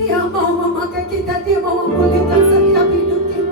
Dia mau memakai kita, dia mau memulihkan setiap hidup kita.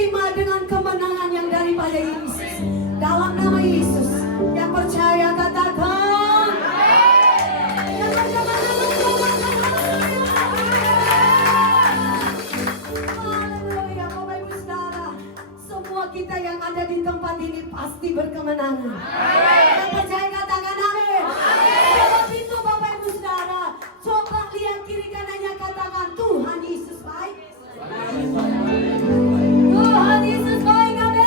terima dengan kemenangan yang daripada Yesus. Dalam nama Yesus, yang percaya katakan. Haleluya, Bapak Ibu Saudara. Semua kita yang ada di tempat ini pasti berkemenangan. Yang percaya katakan amin. Sebab itu Bapak Ibu Saudara, coba lihat kiri kanannya, katakan Tuhan Yesus baik. Tuhan Yesus baik, amin.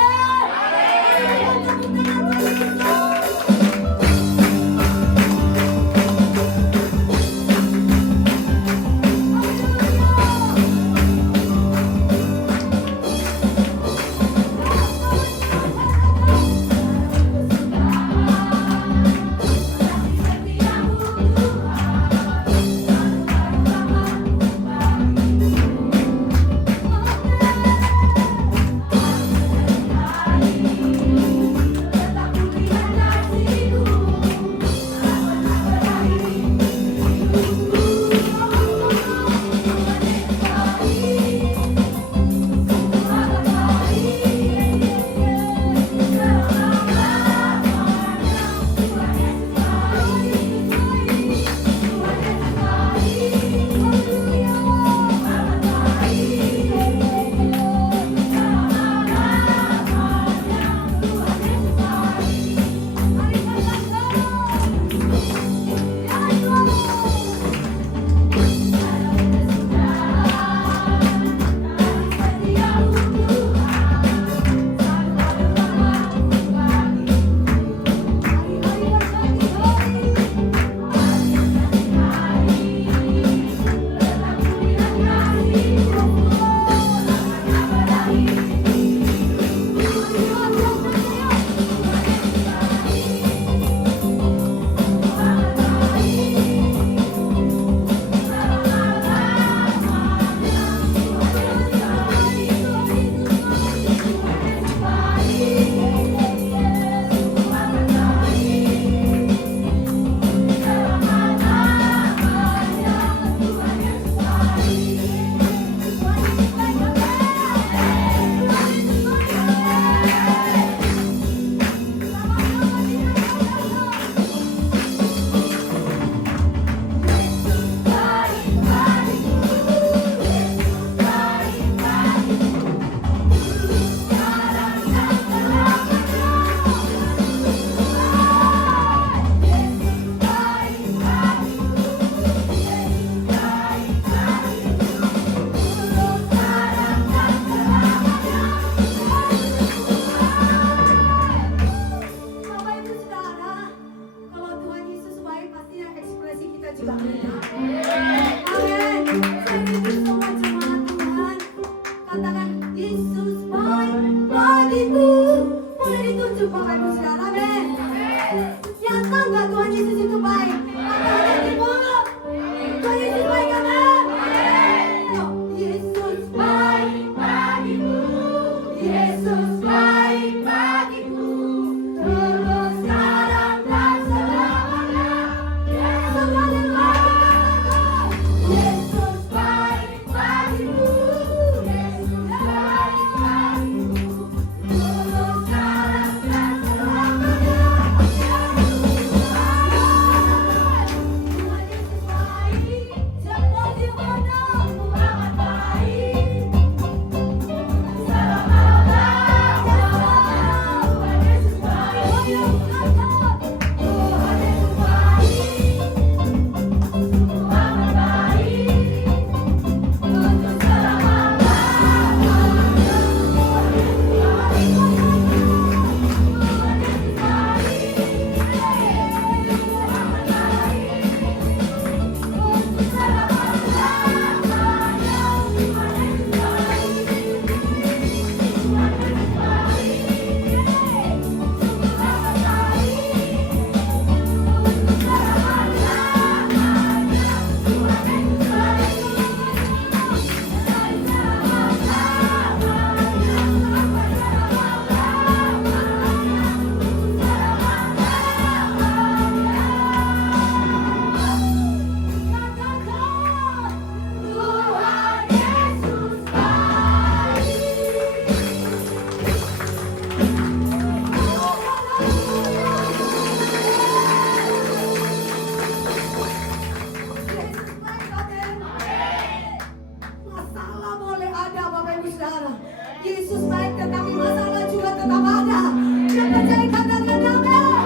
Yesus baik, tetapi masalah juga tetap ada. Yang percaya katakan amin.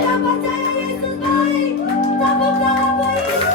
Yang percaya Yesus baik, tepuk tangan buat Yesus.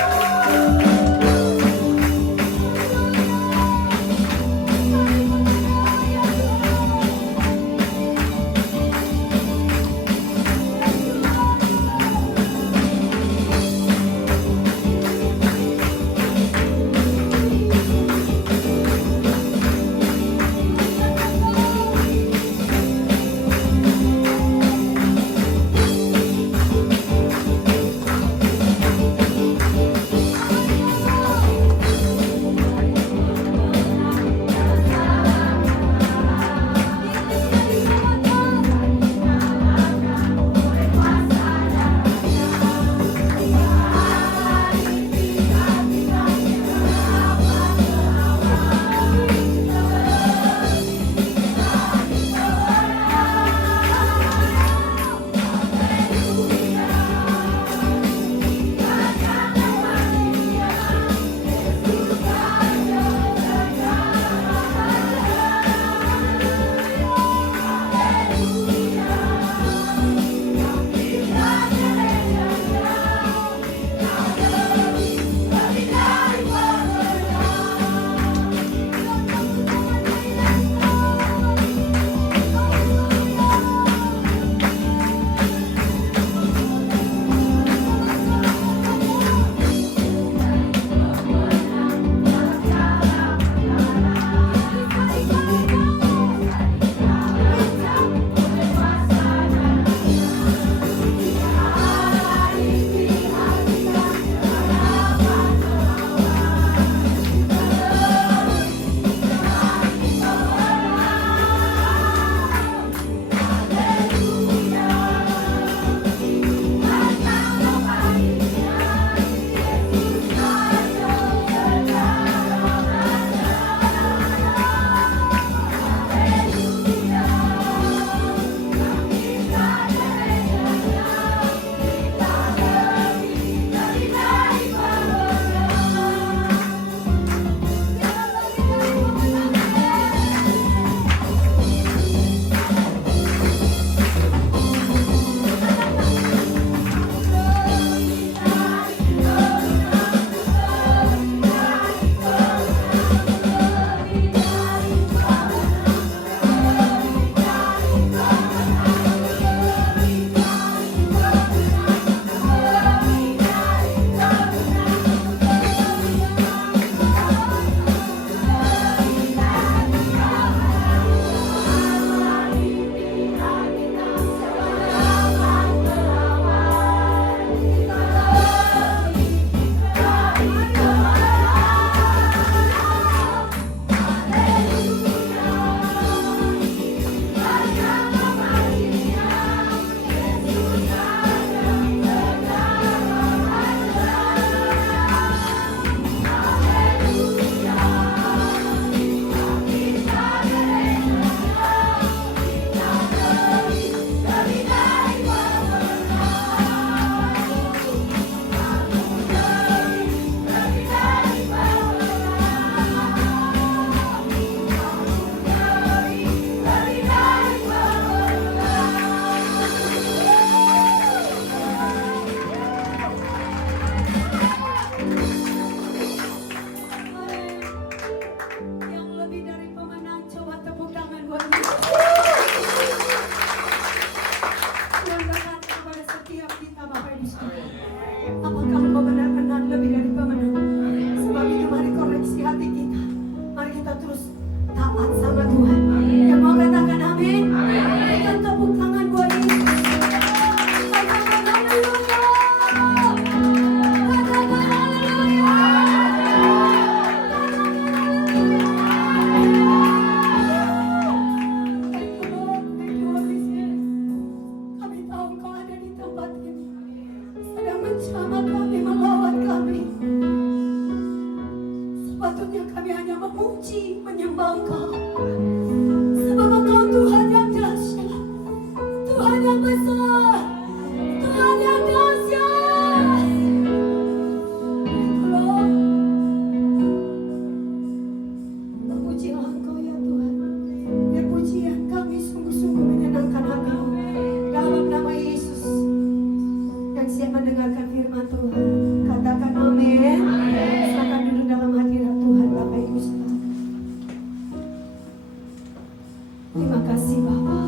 Terima kasih Bapa.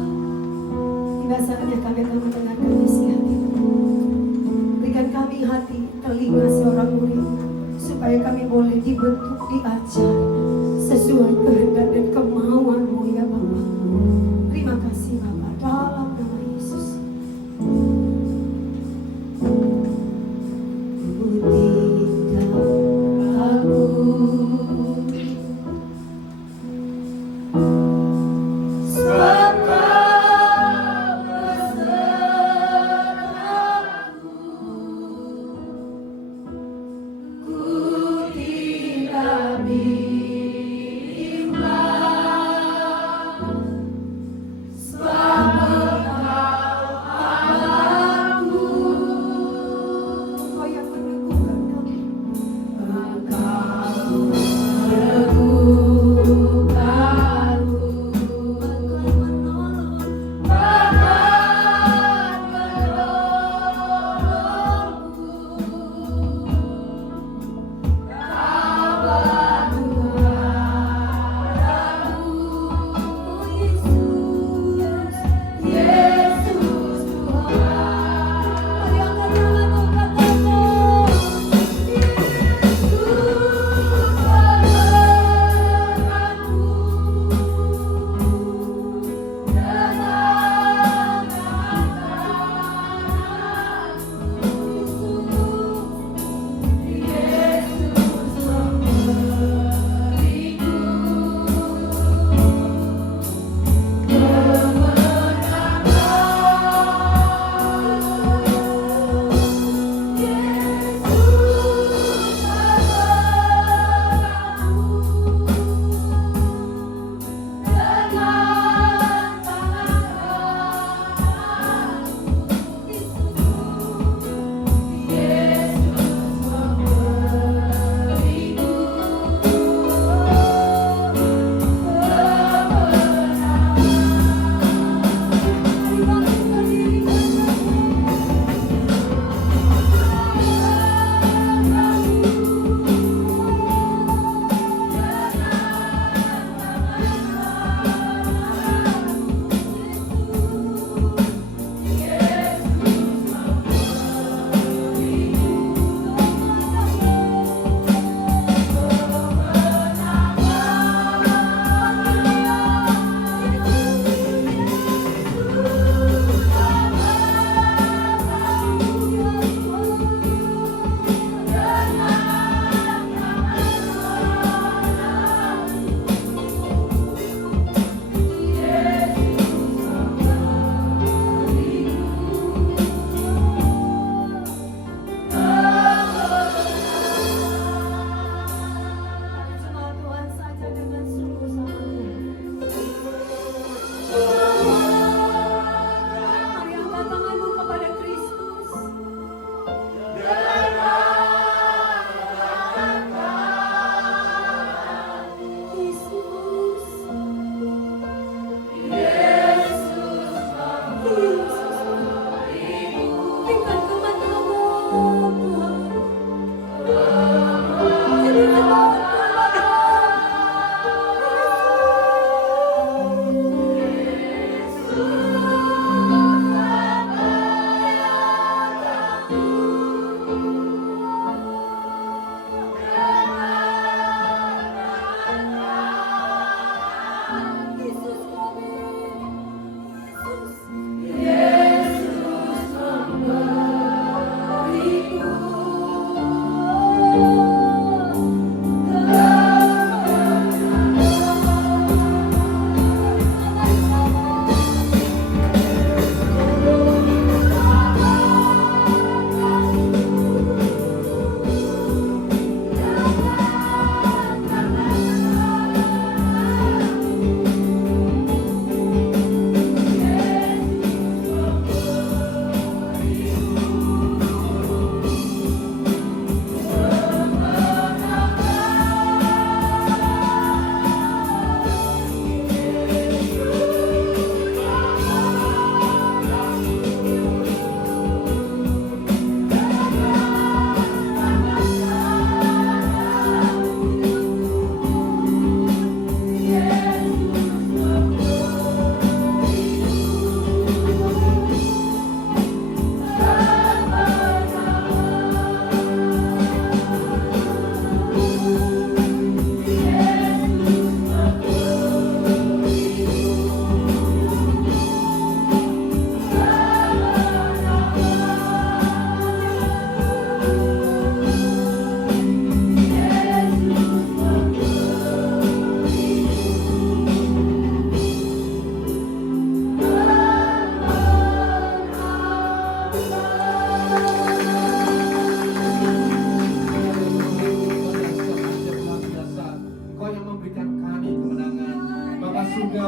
Tiba saatnya kami akan mendengarkan isi hati-Mu. Berikan kami hati, telinga seorang murid, supaya kami boleh dibentuk, diajar sesuai kehendak dan kemauan-Mu ya Bapa. Terima kasih Bapa, dalam nama Yesus. Ku tidak takut, sebab Kau besertaku. Ku tidak bimbang.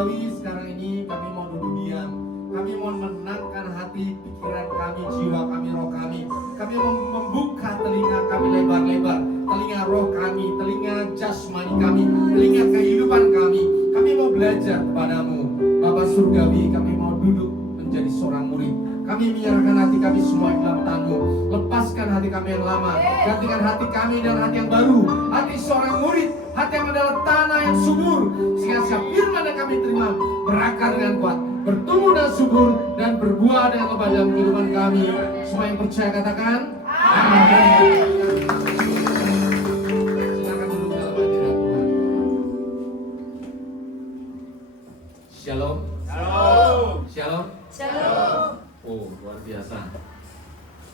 surgawi, sekarang ini kami mau duduk diam. Kami mau menenangkan hati, pikiran kami, jiwa kami, roh kami. Kami mau membuka telinga kami lebar-lebar, telinga roh kami, telinga jasmani kami, telinga kehidupan kami. Kami mau belajar kepadamu, Bapa surgawi. Kami mau duduk menjadi seorang murid. Kami menyerahkan hati kami semua yang dalam tangan-Mu. Lepaskan hati kami yang lama, gantikan hati kami dan hati yang baru, hati seorang murid, hati yang adalah tanah yang subur, sehingga setiap firman yang kami terima berakar dengan kuat, bertumbuh dan subur, dan berbuah dengan lebat dalam kehidupan kami. Semua yang percaya katakan amin. Silakan duduk dalam hadirat Tuhan. Shalom. Shalom. Oh, luar biasa.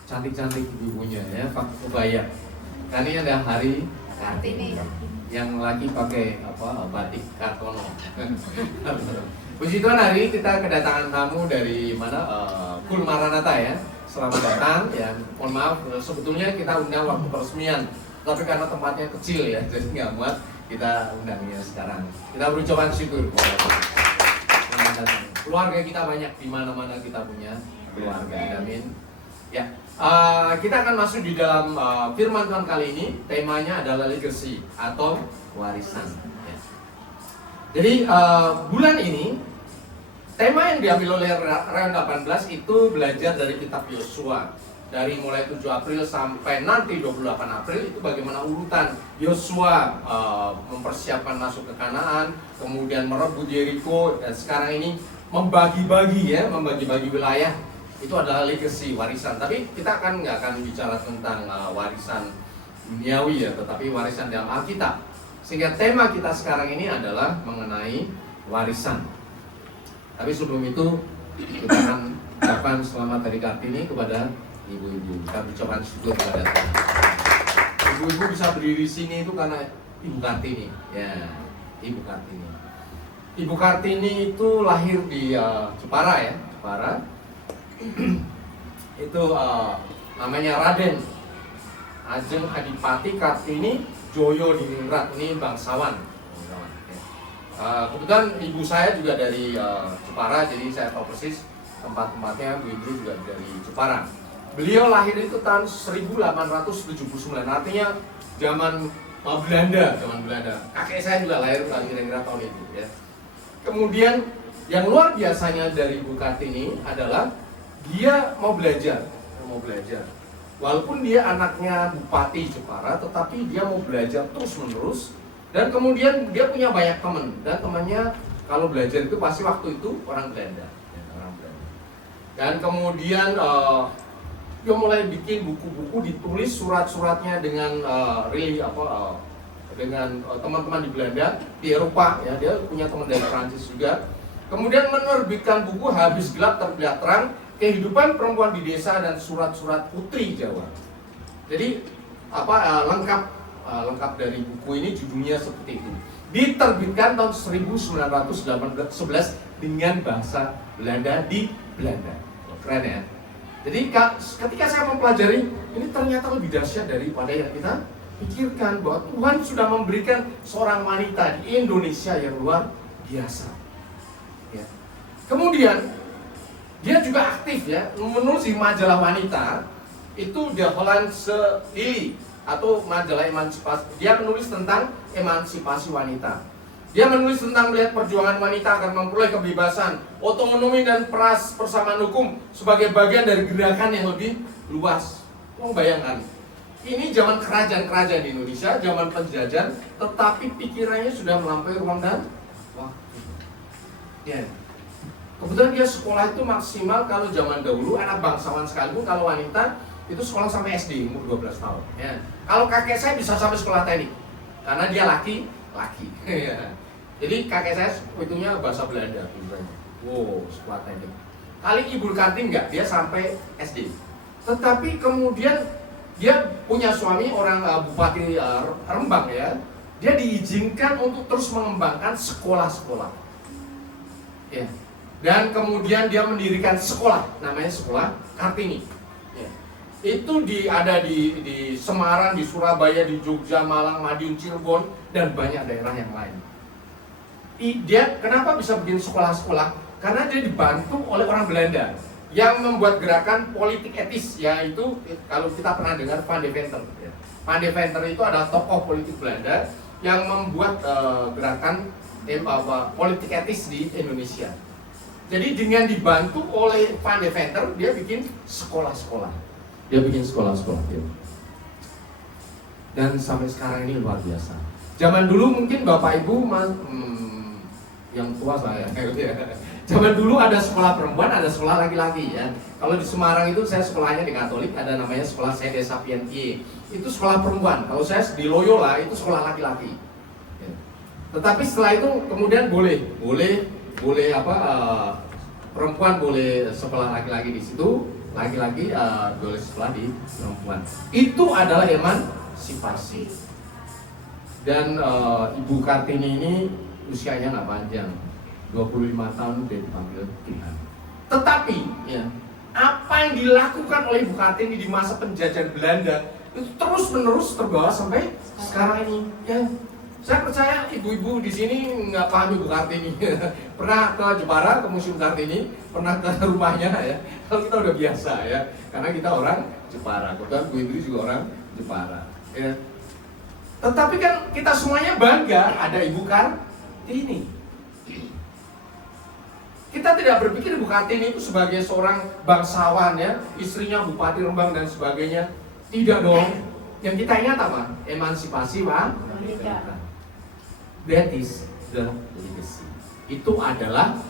Cantik-cantik ibu-ibunya ya, pakai kebaya. Kan ini ada hari Kartini. Yang lagi pakai batik Kartono. Puji Tuhan, hari ini kita kedatangan tamu dari mana? Kul Maranatha ya. Selamat datang ya. Mohon maaf, sebetulnya kita undang waktu peresmian, tapi karena tempatnya kecil ya, jadi nggak muat kita undangnya sekarang. Kita berucapan syukur. Selamat datang. Keluarga kita banyak, di mana-mana kita punya keluarga. Amin. Ya, kita akan masuk di dalam firman Tuhan kali ini. Temanya adalah legacy atau warisan. Ya. Jadi bulan ini tema yang diambil oleh Rehan 18 itu belajar dari kitab Yosua. Dari mulai 7 April sampai nanti 28 April itu bagaimana urutan Yosua mempersiapkan masuk ke Kanaan, kemudian merebut Yeriko, dan sekarang ini membagi-bagi wilayah. Itu adalah legacy, warisan. Tapi kita nggak akan bicara tentang warisan duniawi ya, tetapi warisan dalam Alkitab. Sehingga tema kita sekarang ini adalah mengenai warisan. Tapi sebelum itu kita akan ucapkan selamat hari Kartini kepada ibu-ibu. Kita ucapkan syukur kepada Tuhan. Ibu-ibu bisa berdiri di sini itu karena Ibu Kartini. Ya, Ibu Kartini. Ibu Kartini itu lahir di Jepara ya, Jepara. Itu namanya Raden Ajeng Adipati Kartini Joyo Diningrat. Ini bangsawan. Kebetulan ibu saya juga dari Jepara, jadi saya tahu persis tempat-tempatnya. Ibu juga dari Jepara. Beliau lahir itu tahun 1879, artinya zaman Belanda. Kakek saya juga lahir kira-kira tahun itu ya. Kemudian yang luar biasanya dari Ibu Kartini adalah dia mau belajar. Walaupun dia anaknya Bupati Jepara, tetapi dia mau belajar terus-menerus. Dan kemudian dia punya banyak teman. Dan temannya kalau belajar itu pasti waktu itu orang Belanda. Dan kemudian dia mulai bikin buku-buku, ditulis surat-suratnya dengan dengan teman-teman di Belanda, di Eropa. Ya, dia punya teman dari Prancis juga. Kemudian menerbitkan buku Habis Gelap Terlihat Terang, Kehidupan Perempuan di Desa dan Surat-surat Putri Jawa. Jadi lengkap dari buku ini judulnya seperti itu. Diterbitkan tahun 1911 dengan bahasa Belanda di Belanda. Keren ya. Jadi ketika saya mempelajari, ini ternyata lebih dahsyat daripada yang kita pikirkan, bahwa Tuhan sudah memberikan seorang wanita di Indonesia yang luar biasa. Ya. Kemudian dia juga aktif ya, menulis di majalah wanita itu The Hollandse Lily atau majalah emansipasi. Dia menulis tentang emansipasi wanita. Dia menulis tentang melihat perjuangan wanita agar memperoleh kebebasan, otonomi dan persamaan hukum sebagai bagian dari gerakan yang lebih luas. Bayangkan, ini zaman kerajaan-kerajaan di Indonesia, zaman penjajahan, tetapi pikirannya sudah melampaui ruang dan waktu. Ya. Kebetulan dia sekolah itu maksimal kalau zaman dahulu anak bangsawan sekalipun kalau wanita itu sekolah sampai SD umur 12 tahun. Ya. Kalau kakek saya bisa sampai sekolah teknik karena dia laki. Ya. Jadi kakek saya itunya bahasa Belanda. Wow, sekolah teknik. Kali Ibu Kartini enggak, dia sampai SD. Tetapi kemudian dia punya suami orang Bupati Rembang ya. Dia diizinkan untuk terus mengembangkan sekolah-sekolah. Ya. Dan kemudian dia mendirikan sekolah, namanya Sekolah Kartini. Ya. Itu ada di Semarang, di Surabaya, di Jogja, Malang, Madiun, Cirebon, dan banyak daerah yang lain. Dia kenapa bisa bikin sekolah-sekolah? Karena dia dibantu oleh orang Belanda yang membuat gerakan politik etis, yaitu kalau kita pernah dengar Van de Venter. Van de Venter itu adalah tokoh politik Belanda yang membuat gerakan politik etis di Indonesia. Jadi dengan dibantu oleh Van de Venter, dia bikin sekolah-sekolah. Dan sampai sekarang ini luar biasa. Zaman dulu mungkin Bapak Ibu yang tua saya. Zaman dulu ada sekolah perempuan, ada sekolah laki-laki ya. Kalau di Semarang itu saya sekolahnya di Katolik, ada namanya sekolah Saint Sapientie. Itu sekolah perempuan. Kalau saya di Loyola itu sekolah laki-laki. Ya. Tetapi setelah itu kemudian boleh perempuan boleh sekolah laki-laki di situ, laki-laki boleh sekolah di perempuan. Itu adalah emansipasi. Dan Ibu Kartini ini usianya nggak panjang, 25 tahun dia dipanggil Tuhan. Tetapi ya, apa yang dilakukan oleh Ibu Kartini di masa penjajahan Belanda itu terus-menerus terbawa sampai sekarang ini. Ya, saya percaya ibu-ibu di sini nggak paham Ibu Kartini. Pernah ke Jepara, ke Museum Kartini, pernah ke rumahnya ya. Kalau kita udah biasa ya, karena kita orang Jepara. Kebetulan Bu Indri juga orang Jepara. Ya. Tetapi kan kita semuanya bangga ada Ibu Kartini. Kita tidak berpikir Ibu Kartini itu sebagai seorang bangsawan ya, istrinya Bupati Rembang dan sebagainya. Tidak dong. Yang kita ingat apa? Emansipasi wanita. That is the legacy. Itu adalah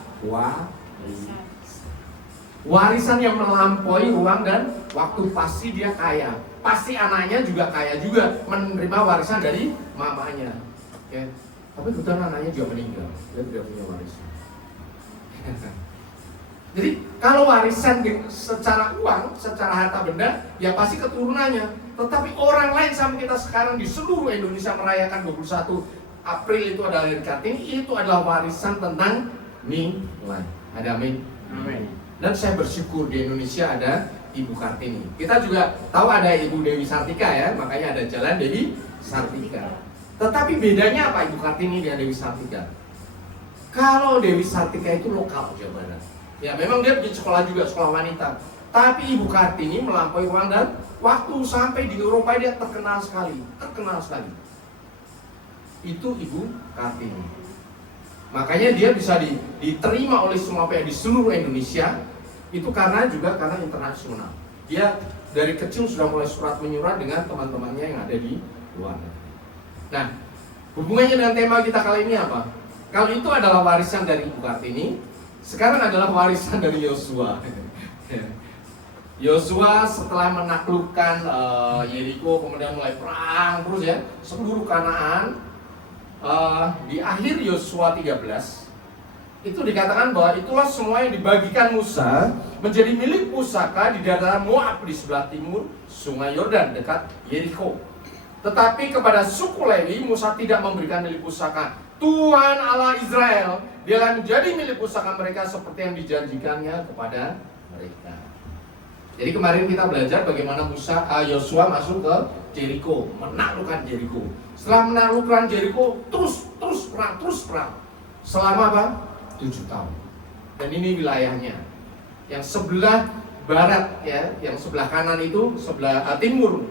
warisan yang melampaui ruang dan waktu. Pasti dia kaya. Pasti anaknya juga kaya juga, menerima warisan dari mamanya. Ya. Tapi kebetulan anaknya juga meninggal. Dia tidak punya warisan. Jadi kalau warisan secara uang, secara harta benda, ya pasti keturunannya. Tetapi orang lain sampai kita sekarang di seluruh Indonesia merayakan 21 April itu adalah hari Kartini, itu adalah warisan tentang nilai. Ada amin? Amin. Dan saya bersyukur di Indonesia ada Ibu Kartini. Kita juga tahu ada Ibu Dewi Sartika ya, makanya ada Jalan Dewi Sartika. Tetapi bedanya apa Ibu Kartini dengan Dewi Sartika? Kalau Dewi Sartika itu lokal Jawa Barat. Ya memang dia bikin sekolah juga, sekolah wanita. Tapi Ibu Kartini melampaui ruang dan waktu, sampai di Eropa dia terkenal sekali. Itu Ibu Kartini. Makanya dia bisa diterima oleh semua pihak di seluruh Indonesia. Itu karena internasional. Dia dari kecil sudah mulai surat menyurat dengan teman-temannya yang ada di luar negeri. Nah, hubungannya dengan tema kita kali ini apa? Kalau itu adalah warisan dari Ibu Kartini, sekarang adalah warisan dari Yosua. Yosua setelah menaklukkan Yeriko, kemudian mulai perang terus ya, seluruh Kanaan. Di akhir Yosua 13 itu dikatakan bahwa itulah semua yang dibagikan Musa menjadi milik pusaka di daerah Moab di sebelah timur Sungai Yordan dekat Yeriko. Tetapi kepada suku Lewi Musa tidak memberikan milik pusaka. Tuhan Allah Israel dialah menjadi milik pusaka mereka seperti yang dijanjikannya kepada mereka. Jadi kemarin kita belajar bagaimana Yosua masuk ke Jericho, menaklukkan Jericho. Setelah menaklukkan Jericho, terus perang. Selama apa? 7 tahun. Dan ini wilayahnya. Yang sebelah barat ya, yang sebelah kanan itu sebelah timur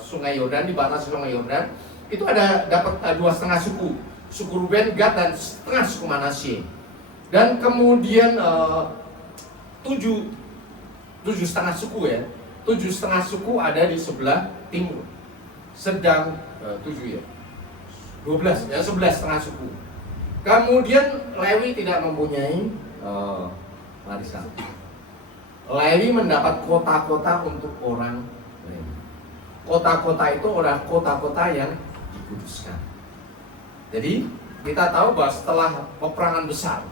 Sungai Yordan, di batas Sungai Yordan, itu ada dapat 2,5 suku. Suku Ruben, Gad, dan setengah suku Manasye. Dan kemudian 7,5 suku ya. 7,5 suku ada di sebelah timur. Sedang 7 ya. 12 ya, 11,5 suku. Kemudian Lewi tidak mempunyai warisan. Lewi mendapat kota-kota untuk orang Lewi. Kota-kota itu adalah kota-kota yang dikuduskan. Jadi kita tahu bahwa setelah peperangan besar,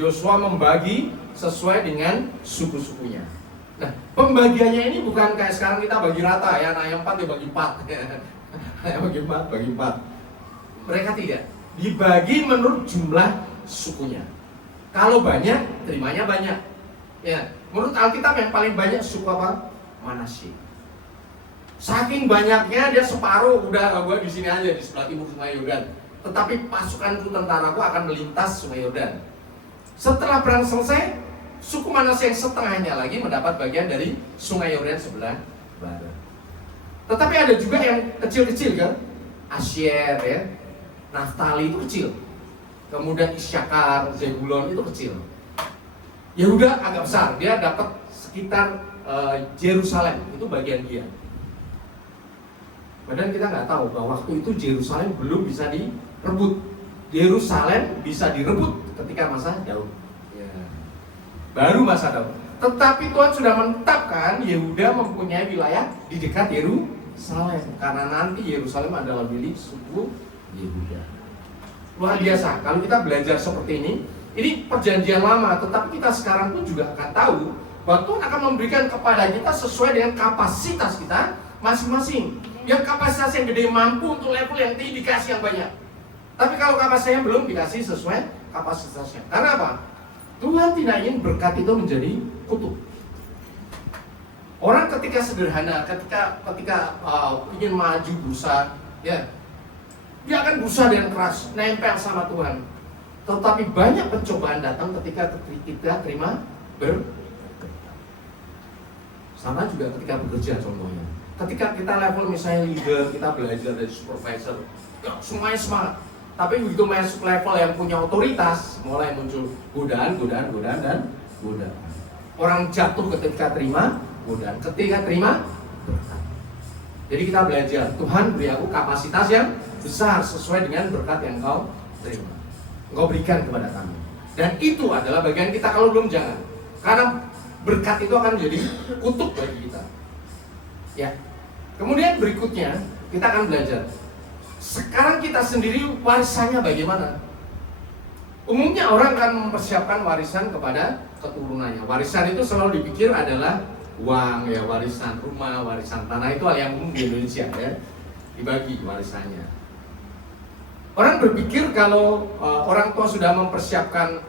Joshua membagi sesuai dengan suku-sukunya. Nah, pembagiannya ini bukan kayak sekarang kita bagi rata ya, nah yang 4 dibagi 4. bagi 4. Mereka tidak. Dibagi menurut jumlah sukunya. Kalau banyak, terimanya banyak. Ya, menurut Alkitab yang paling banyak suku apa? Manasye. Saking banyaknya dia separuh udah gua di sini aja di sebelah timur Sungai Yordan. tetapi pasukanku, tentaraku akan melintas sungai Yordan. Setelah perang selesai, suku Manasye yang setengahnya lagi mendapat bagian dari sungai Yordan sebelah barat. Tetapi ada juga yang kecil-kecil kan, Asyer ya, Naftali itu kecil. Kemudian Isyakar, Zebulon itu kecil. Yehuda agak besar, dia dapat sekitar Yerusalem, itu bagian dia. Padahal kita nggak tahu bahwa waktu itu Yerusalem belum bisa direbut. Yerusalem bisa direbut ketika masa Daud. Ya. Baru masa Daud. Tetapi Tuhan sudah menetapkan Yehuda mempunyai wilayah di dekat Yerusalem, karena nanti Yerusalem adalah milik suku Yehuda. Luar biasa. Kalau kita belajar seperti ini perjanjian lama, tetapi kita sekarang pun juga akan tahu bahwa Tuhan akan memberikan kepada kita sesuai dengan kapasitas kita masing-masing. Yang kapasitas yang gede mampu untuk level yang tinggi dikasih yang banyak. Tapi kalau kapasitasnya belum dikasih sesuai kapasitasnya. Karena apa? Tuhan tidak ingin berkat itu menjadi kutub. Orang ketika sederhana, ketika ingin maju berusaha, ya, dia akan berusaha dengan keras, nempel sama Tuhan. Tetapi banyak pencobaan datang ketika kita terima berkat. Sama juga ketika bekerja contohnya. Ketika kita level misalnya leader, kita belajar dari supervisor, ya, semuanya semangat. Tapi begitu masuk level yang punya otoritas, mulai muncul godaan. Orang jatuh ketika terima godaan, ketika terima berkat. Jadi kita belajar, Tuhan beri aku kapasitas yang besar sesuai dengan berkat yang Engkau terima, Engkau berikan kepada kami. Dan itu adalah bagian kita, kalau belum jangan. Karena berkat itu akan menjadi kutuk bagi kita. Ya. Kemudian berikutnya kita akan belajar. Sekarang kita sendiri warisannya bagaimana? Umumnya orang akan mempersiapkan warisan kepada keturunannya. Warisan itu selalu dipikir adalah uang, ya, warisan rumah, warisan tanah, itu hal yang umum di Indonesia ya. Dibagi warisannya. Orang berpikir kalau orang tua sudah mempersiapkan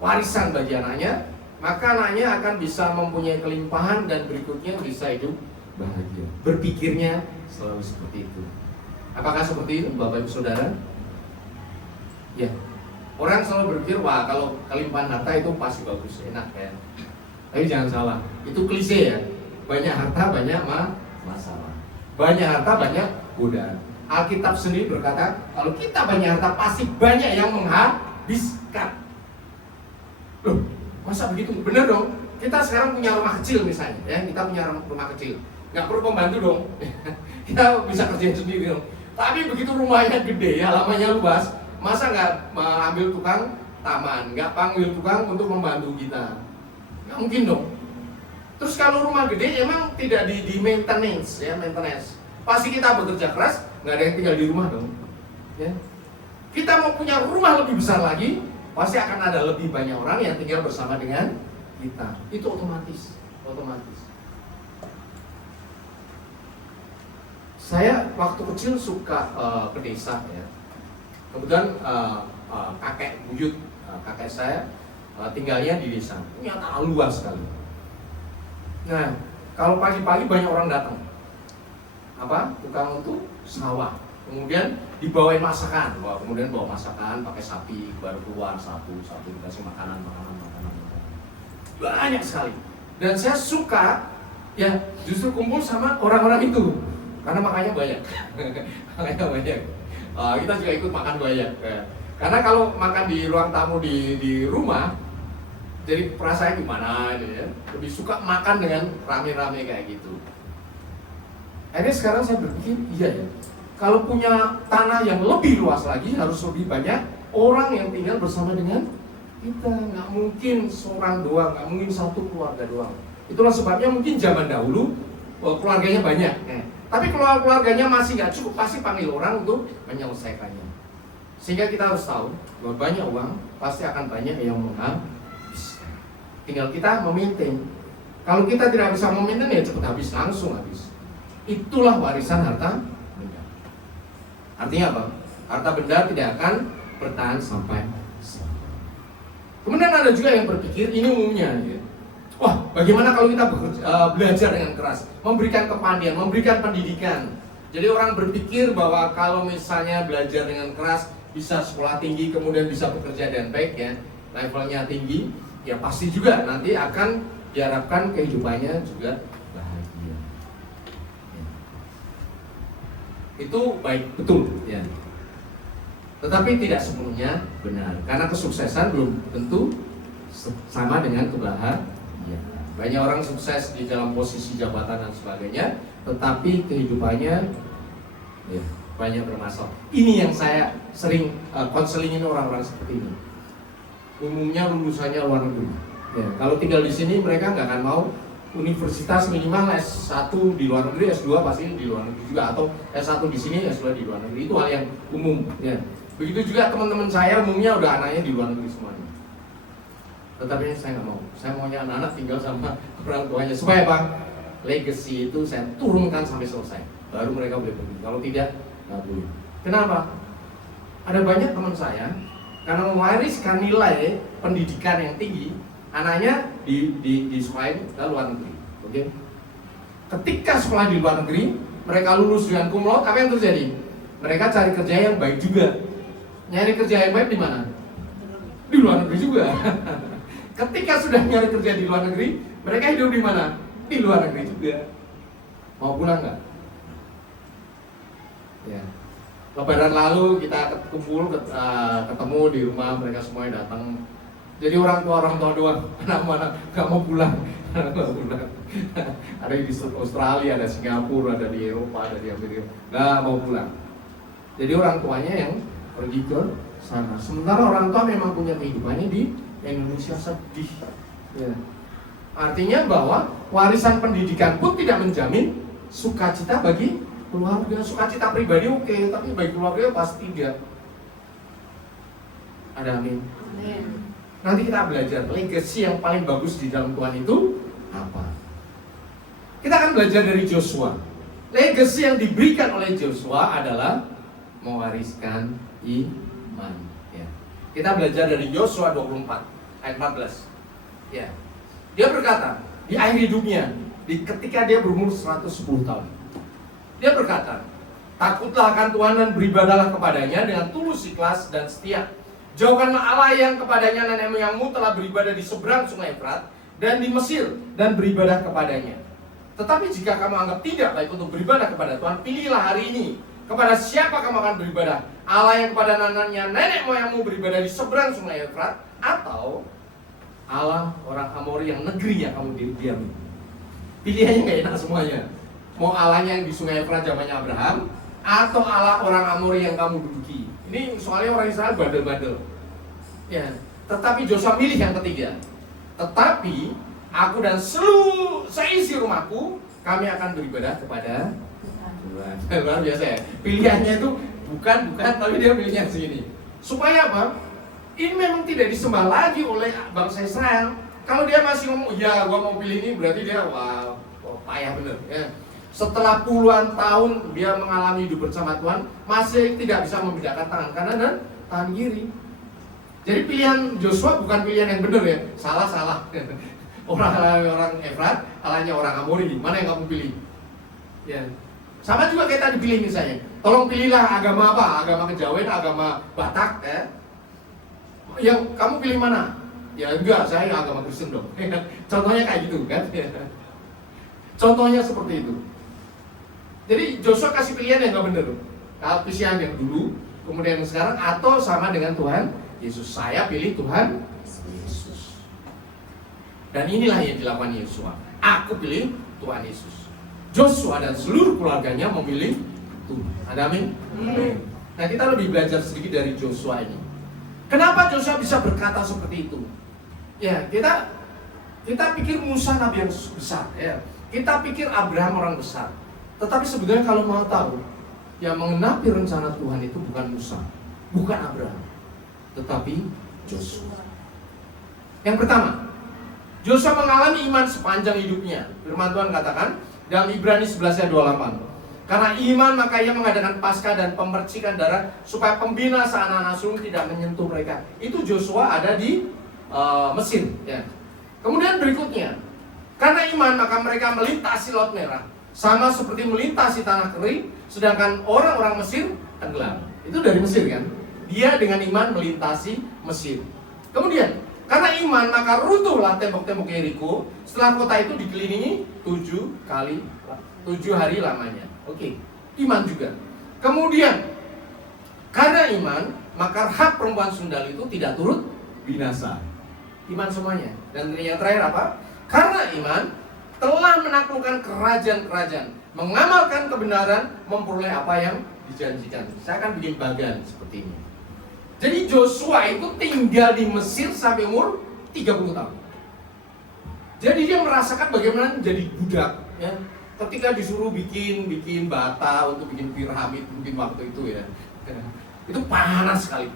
warisan bagi anaknya, maka anaknya akan bisa mempunyai kelimpahan dan berikutnya bisa hidup bahagia. Berpikirnya selalu seperti itu. Apakah seperti itu Bapak Ibu Saudara? Ya. Orang selalu berpikir, wah kalau kelimpahan harta itu pasti bagus, enak ya. Tapi jangan salah, itu klise ya. Banyak harta banyak masalah. Banyak harta banyak godaan. Alkitab sendiri berkata, kalau kita banyak harta pasti banyak yang menghabiskan. Loh, masa begitu? Bener dong. Kita sekarang punya rumah kecil misalnya, ya, kita punya rumah kecil. Nggak perlu pembantu dong. Kita bisa kerjain sendiri dong. Tapi begitu rumahnya gede, halamannya luas, masa nggak ambil tukang taman, nggak panggil tukang untuk membantu kita? Nggak mungkin dong. Terus kalau rumah gede emang tidak di maintenance, ya, maintenance. Pasti kita bekerja keras, nggak ada yang tinggal di rumah dong. Ya. Kita mau punya rumah lebih besar lagi, pasti akan ada lebih banyak orang yang tinggal bersama dengan kita. Itu otomatis. Saya waktu kecil suka ke desa ya. Kebetulan kakek buyut kakek saya tinggalnya di desa. Punya tanah luas sekali. Nah, kalau pagi-pagi banyak orang datang. Apa? Tukang untuk sawah. Kemudian dibawain masakan. Kemudian bawa masakan pakai sapi, baru keluar satu dikasih makanan. Banyak sekali. Dan saya suka ya justru kumpul sama orang-orang itu. Karena makannya banyak. Kita juga ikut makan banyak. Karena kalau makan di ruang tamu di rumah, jadi perasaan gimana gitu ya. Lebih suka makan dengan rame-rame kayak gitu. Akhirnya sekarang saya berpikir, iya ya. Kalau punya tanah yang lebih luas lagi, harus lebih banyak orang yang tinggal bersama dengan kita. Nggak mungkin seorang doang, nggak mungkin satu keluarga doang. Itulah sebabnya mungkin zaman dahulu keluarganya banyak. Tapi kalau keluarganya masih nggak cukup, pasti panggil orang untuk menyelesaikannya. Sehingga kita harus tahu bahwa banyak uang pasti akan banyak yang menghabiskan. Tinggal kita memaintain. Kalau kita tidak bisa memaintain ya cepat habis, langsung habis. Itulah warisan harta benda. Artinya apa? Harta benda tidak akan bertahan sampai selamanya. Kemudian ada juga yang berpikir ini umumnya. Ya. Wah, bagaimana kalau kita belajar dengan keras, memberikan kepandian, memberikan pendidikan. Jadi orang berpikir bahwa kalau misalnya belajar dengan keras, bisa sekolah tinggi kemudian bisa bekerja dengan baik ya, levelnya tinggi, ya pasti juga nanti akan diharapkan kehidupannya juga bahagia. Ya. Itu baik, betul ya. Tetapi tidak sepenuhnya benar, karena kesuksesan belum tentu sama dengan kebahagiaan. Banyak orang sukses di dalam posisi jabatan dan sebagainya, tetapi kehidupannya ya, banyak bermasalah. Ini yang saya sering konselingin orang-orang seperti ini. Umumnya lulusannya luar negeri. Ya, kalau tinggal di sini mereka nggak akan mau universitas minimal S1 di luar negeri, S2 pasti di luar negeri juga, atau S1 di sini, S2 di luar negeri. Itu hal yang umum. Ya. Begitu juga teman-teman saya umumnya udah anaknya di luar negeri semuanya. Tetapi saya nggak mau. Saya maunya anak-anak tinggal sama orang tuanya. Supaya apa? Legacy itu saya turunkan sampai selesai. Baru mereka boleh pergi. Kalau tidak, nggak boleh. Kenapa? Ada banyak teman saya karena mewariskan nilai pendidikan yang tinggi, anaknya di sekolah ke luar negeri. Oke? Ketika sekolah di luar negeri, mereka lulus dengan cum laude, apa yang terjadi? Mereka cari kerja yang baik juga. Nyari kerja yang baik di mana? Di luar negeri juga. Ketika sudah nyari kerja di luar negeri, mereka hidup di mana? Di luar negeri juga. Mau pulang nggak? Ya. Lebaran lalu kita kumpul, ketemu di rumah, mereka semuanya datang. Jadi orang tua doang, anak-anak nggak mau pulang. Ada di Australia, ada Singapura, ada di Eropa, ada di Amerika, nggak mau pulang. Jadi orang tuanya yang pergi ke sana. Sementara orang tua memang punya kehidupannya di Indonesia, sedih. Ya. Artinya bahwa warisan pendidikan pun tidak menjamin sukacita bagi keluarga. Sukacita pribadi oke, tapi bagi keluarga pasti tidak. Ada amin. Nanti kita belajar legacy yang paling bagus di dalam Tuhan itu apa. Kita akan belajar dari Joshua. Legacy yang diberikan oleh Joshua adalah mewariskan iman. Ya. Kita belajar dari Yosua 24 ayat 14. Ya. Dia berkata di akhir hidupnya, ketika dia berumur 110 tahun, dia berkata, takutlah akan Tuhan dan beribadahlah kepadanya dengan tulus, ikhlas dan setia. Jauhkanlah Allah yang kepadanya nenek moyangmu telah beribadah di seberang sungai Efrat dan di Mesir dan beribadah kepadanya. Tetapi jika kamu anggap tidak baik untuk beribadah kepada Tuhan, pilihlah hari ini kepada siapa kamu akan beribadah. Allah yang kepada nenek moyangmu beribadah di seberang sungai Efrat, atau Allah orang Amori yang negeri yang kamu diami. Pilihannya nggak enak semuanya. Mau Allahnya yang di sungai Efrat zamannya Abraham, atau Allah orang Amori yang kamu duduki. Ini soalnya orang Israel bandel-bandel. Ya, tetapi Joshua milih yang ketiga. Tetapi aku dan seluruh seisi rumahku, kami akan beribadah kepada Tuhan. Luar biasa ya. Pilihannya itu bukan, tapi dia pilihnya sini. Supaya apa? Ini memang tidak disembah lagi oleh bangsa Israel. Kalau dia masih ngomong, ya gua mau pilih ini, berarti dia wow, payah bener ya. Setelah puluhan tahun dia mengalami hidup bersama Tuhan, masih tidak bisa membedakan tangan kanan dan tangan kiri. Jadi pilihan Joshua bukan pilihan yang benar ya, salah. Orang Efrat, Allahnya orang Amori, mana yang kamu pilih? Ya. Sama juga kayak tadi pilih misalnya, tolong pilihlah agama apa, agama Kejawen, agama Batak ya. Yang kamu pilih mana? Ya enggak, saya agama Kristen dong. Contohnya kayak gitu kan. Contohnya seperti itu. Jadi Joshua kasih pilihan yang gak benar. Kalau pilihan yang dulu, kemudian yang sekarang, atau sama dengan Tuhan Yesus. Saya pilih Tuhan Yesus. Dan inilah yang dilakukan Yosua. Aku pilih Tuhan Yesus. Joshua dan seluruh keluarganya memilih Tuhan. Ada amin? Amin. Nah kita lebih belajar sedikit dari Joshua ini. Kenapa Joshua bisa berkata seperti itu? Ya kita pikir Musa nabi yang besar ya. Kita pikir Abraham orang besar. Tetapi sebenarnya kalau mau tahu, yang mengenapi rencana Tuhan itu bukan Musa, bukan Abraham, tetapi Joshua. Yang pertama, Joshua mengalami iman sepanjang hidupnya. Firman Tuhan katakan dalam Ibrani 11 ayat 28. Karena iman maka ia mengadakan Paskah dan pemercikan darah supaya pembinasaan anak sulung tidak menyentuh mereka. Itu Joshua ada di Mesir. Ya. Kemudian berikutnya, karena iman maka mereka melintasi Laut Merah, sama seperti melintasi tanah kering, sedangkan orang-orang Mesir tenggelam. Itu dari Mesir kan? dia dengan iman melintasi Mesir. Kemudian karena iman maka runtuhlah tembok-tembok Yeriko setelah kota itu dikelilingi 7 hari lamanya. Oke, iman juga. Kemudian karena iman maka hak perempuan sundal itu tidak turut binasa. Iman semuanya. Dan yang terakhir apa? Karena iman telah menaklukkan kerajaan-kerajaan, mengamalkan kebenaran, memperoleh apa yang dijanjikan. Saya akan bikin bagian seperti ini. Jadi Joshua itu tinggal di Mesir sampai umur 30 tahun. Jadi dia merasakan bagaimana menjadi budak, ya. Ketika disuruh bikin bata untuk bikin piramid mungkin waktu itu ya. Itu panas sekali.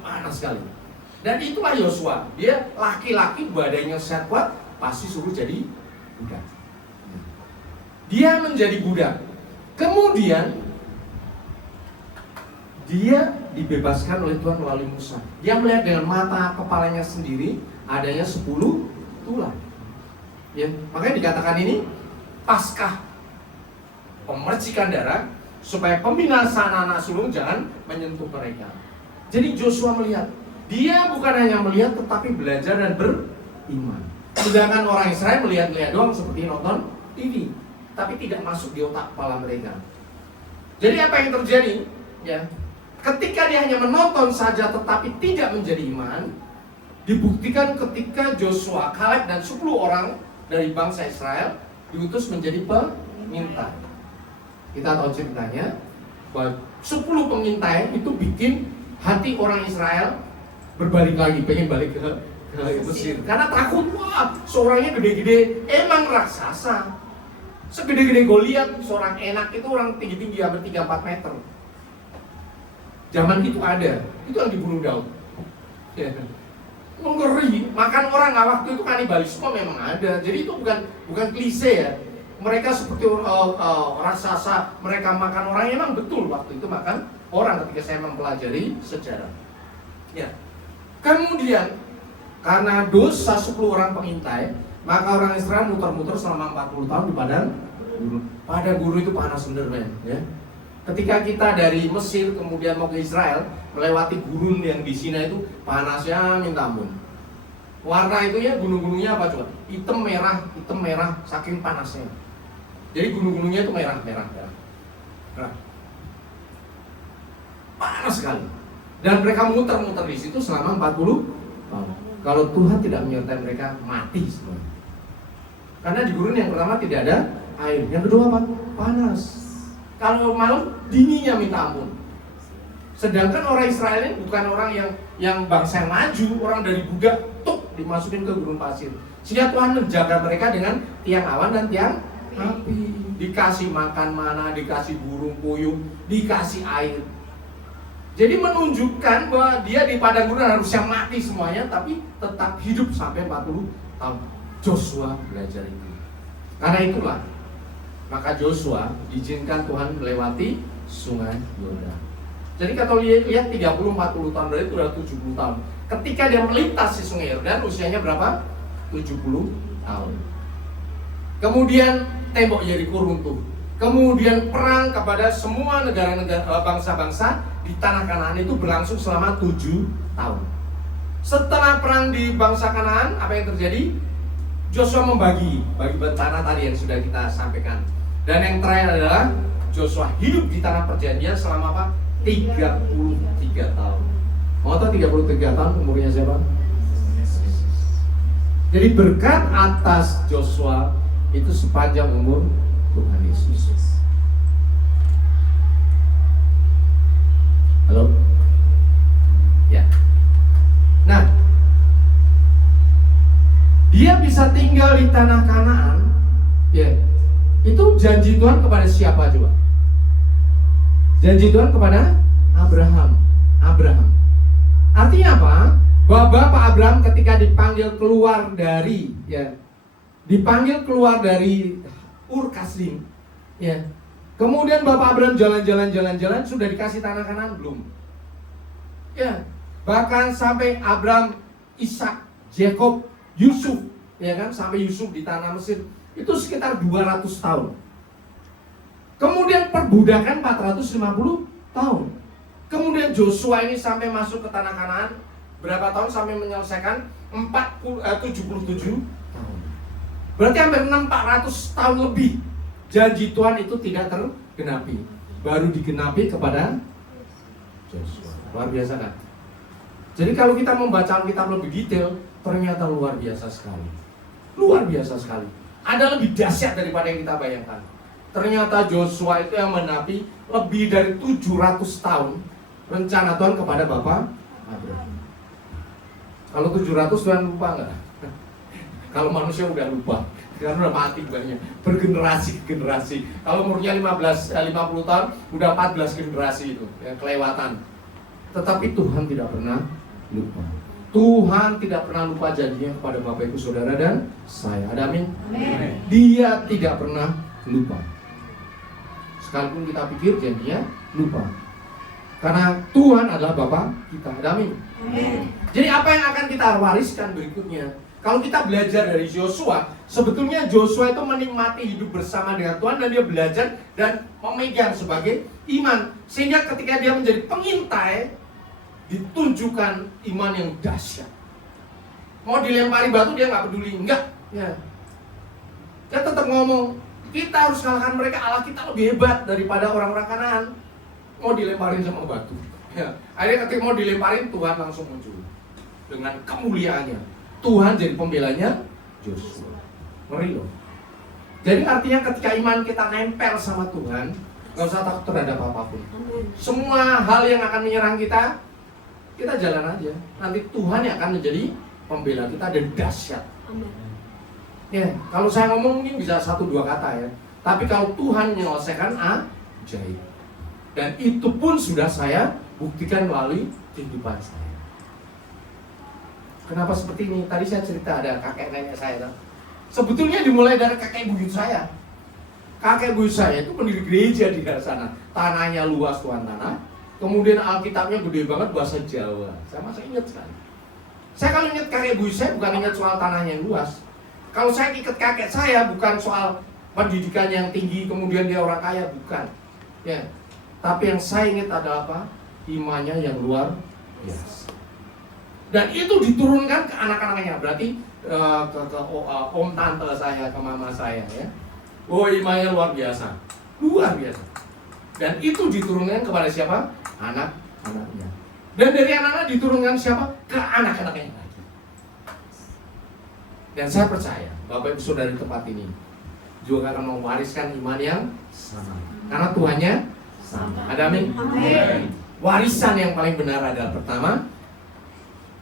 Dan itulah Yosua. Dia laki-laki badannya sehat kuat, pasti suruh jadi budak. Dia menjadi budak. Kemudian dia dibebaskan oleh Tuhan melalui Musa. Dia melihat dengan mata kepalanya sendiri adanya 10 tulang. Ya, makanya dikatakan ini Paskah, pemercikan darah supaya pembinasaan anak sulung jangan menyentuh mereka. Jadi Joshua melihat, dia bukan hanya melihat tetapi belajar dan beriman. Sedangkan orang Israel melihat-lihat doang seperti nonton TV, tapi tidak masuk di otak kepala mereka. Jadi apa yang terjadi? Ya, ketika dia hanya menonton saja tetapi tidak menjadi iman, dibuktikan ketika Joshua, Kaleb dan 10 orang dari bangsa Israel diutus menjadi pengintai. Kita tahu ceritanya bahwa 10 pengintai itu bikin hati orang Israel berbalik lagi, pengen balik ke Mesir. Karena takut, wah seorangnya gede-gede, emang raksasa. Segede-gede Goliat, seorang Enak itu orang tinggi-tinggi hampir 3-4 meter. Zaman itu ada, itu yang dibunuh Daud. Ngeri, makan orang waktu itu kanibalisme memang ada. Jadi itu bukan klise ya. Mereka seperti raksasa, mereka makan orang, emang betul waktu itu makan orang ketika saya mempelajari sejarah. Ya. Kemudian karena dosa 10 orang pengintai, maka orang Israel muter-muter selama 40 tahun di padang gurun. Padang gurun itu panas bener ya. Ketika kita dari Mesir kemudian mau ke Israel, melewati gurun yang di Sinai itu panasnya minta ampun. Warna itu ya gunung-gunungnya apa coba? Hitam merah saking panasnya. Jadi gunung-gunungnya itu merah. Panas sekali. Dan mereka muter-muter di situ selama 40 tahun. Kalau Tuhan tidak menyertai mereka, mati semua. Karena di gurun yang pertama tidak ada air, yang kedua apa? Panas. Kalau malam dinginnya minta ampun. Sedangkan orang Israel ini bukan orang yang bangsa yang maju, orang dari budak dimasukin ke gurun pasir. Sehingga Tuhan menjaga mereka dengan tiang awan dan tiang api. Dikasih makan mana, dikasih burung puyuh, dikasih air. Jadi menunjukkan bahwa dia di padang gurun harusnya mati semuanya, tapi tetap hidup sampai 40 tahun. Joshua belajar itu. Karena itulah, maka Joshua izinkan Tuhan melewati sungai Yordan. Jadi kalau lihat 30-40 tahun, berarti itu sudah 70 tahun. Ketika dia melintasi sungai Yordan, usianya berapa? 70 tahun. Kemudian tembok Yeriko runtuh. Kemudian perang kepada semua negara-negara bangsa-bangsa di tanah Kanaan itu berlangsung selama 7 tahun. Setelah perang di bangsa Kanaan, apa yang terjadi? Joshua membagi tanah tadi yang sudah kita sampaikan. Dan yang terakhir adalah Joshua hidup di tanah perjanjian selama apa? 33 tahun. Mau tahu 33 tahun umurnya siapa? Jadi berkat atas Joshua itu sepanjang umur Tuhan Yesus. Halo? Ya. Nah, dia bisa tinggal di tanah Kanaan. Ya. Itu janji Tuhan kepada siapa coba? Janji Tuhan kepada Abraham. Artinya apa? Bahwa Bapak Abraham ketika dipanggil keluar dari Ur Kasdim, ya. Kemudian Bapak Abraham jalan sudah dikasih tanah Kanaan belum? Ya. Bahkan sampai Abraham, Ishak, Jacob, Yusuf, ya kan, sampai Yusuf di tanah Mesir itu sekitar 200 tahun. Kemudian perbudakan 450 tahun. Kemudian Joshua ini sampai masuk ke tanah Kanaan. Berapa tahun sampai menyelesaikan? 77 tahun. Berarti hampir 400 tahun lebih janji Tuhan itu tidak tergenapi. Baru digenapi kepada Joshua. Luar biasa kan? Jadi kalau kita membaca Alkitab lebih detail, ternyata luar biasa sekali. Luar biasa sekali. Ada lebih dahsyat daripada yang kita bayangkan. Ternyata Joshua itu yang menepi lebih dari 700 tahun rencana Tuhan kepada Bapak Abraham. Kalau 700 Tuhan lupa nggak? Kalau manusia udah lupa, karena udah mati banyak, bergenerasi ke generasi. Kalau umurnya 50 tahun, udah 14 generasi itu, ya, kelewatan. Tetapi Tuhan tidak pernah lupa. Tuhan tidak pernah lupa janjinya kepada Bapak Ibu Saudara dan saya. Ada amin? Amin. Dia tidak pernah lupa. Sekalipun kita pikir janjinya lupa. Karena Tuhan adalah Bapa kita. Ada amin? Amin. Jadi apa yang akan kita wariskan berikutnya? Kalau kita belajar dari Joshua, sebetulnya Joshua itu menikmati hidup bersama dengan Tuhan dan dia belajar dan memegang sebagai iman. Sehingga ketika dia menjadi pengintai, ditunjukkan iman yang dahsyat. Mau dilempari batu dia nggak peduli, enggak. Ya. Dia tetap ngomong, kita harus kalahkan mereka, Allah kita lebih hebat daripada orang-orang Kanaan. Mau dilemparin sama batu. Ya. Akhirnya ketika mau dilemparin, Tuhan langsung muncul dengan kemuliaannya. Tuhan jadi pembelanya Joshua. Ngeri loh. Jadi artinya ketika iman kita nempel sama Tuhan, nggak usah takut terhadap apapun. Semua hal yang akan menyerang kita jalan aja. Nanti Tuhan yang akan menjadi pembela kita dan dahsyat. Ya, kalau saya ngomong mungkin bisa 1-2 kata ya. Tapi kalau Tuhan menyelesaikan ajaib. Dan itu pun sudah saya buktikan melalui kehidupan saya. Kenapa seperti ini? Tadi saya cerita ada kakek nenek saya. Sebetulnya dimulai dari kakek buyut saya. Kakek buyut saya itu pendiri gereja di daerah sana. Tanahnya luas tuan tanah. Kemudian Alkitabnya gede banget bahasa Jawa. Saya masih ingat sekali. Saya kalau ingat kakek buyut saya bukan ingat soal tanahnya yang luas. Kalau saya ikut kakek saya bukan soal pendidikan yang tinggi kemudian dia orang kaya, bukan. Ya. Tapi yang saya ingat adalah apa? Imannya yang luar biasa. Dan itu diturunkan ke anak-anaknya. Berarti ke om tante saya, ke mama saya ya. Oh, imannya luar biasa. Luar biasa. Dan itu diturunkan kepada siapa? Anak-anaknya. Dan dari anak-anak diturunkan siapa? Ke anak-anaknya lagi. Dan saya percaya Bapak Ibu Saudara di tempat ini juga akan mewariskan iman yang sama. Karena Tuhannya sama. Ada amin? Amin. Warisan yang paling benar adalah pertama,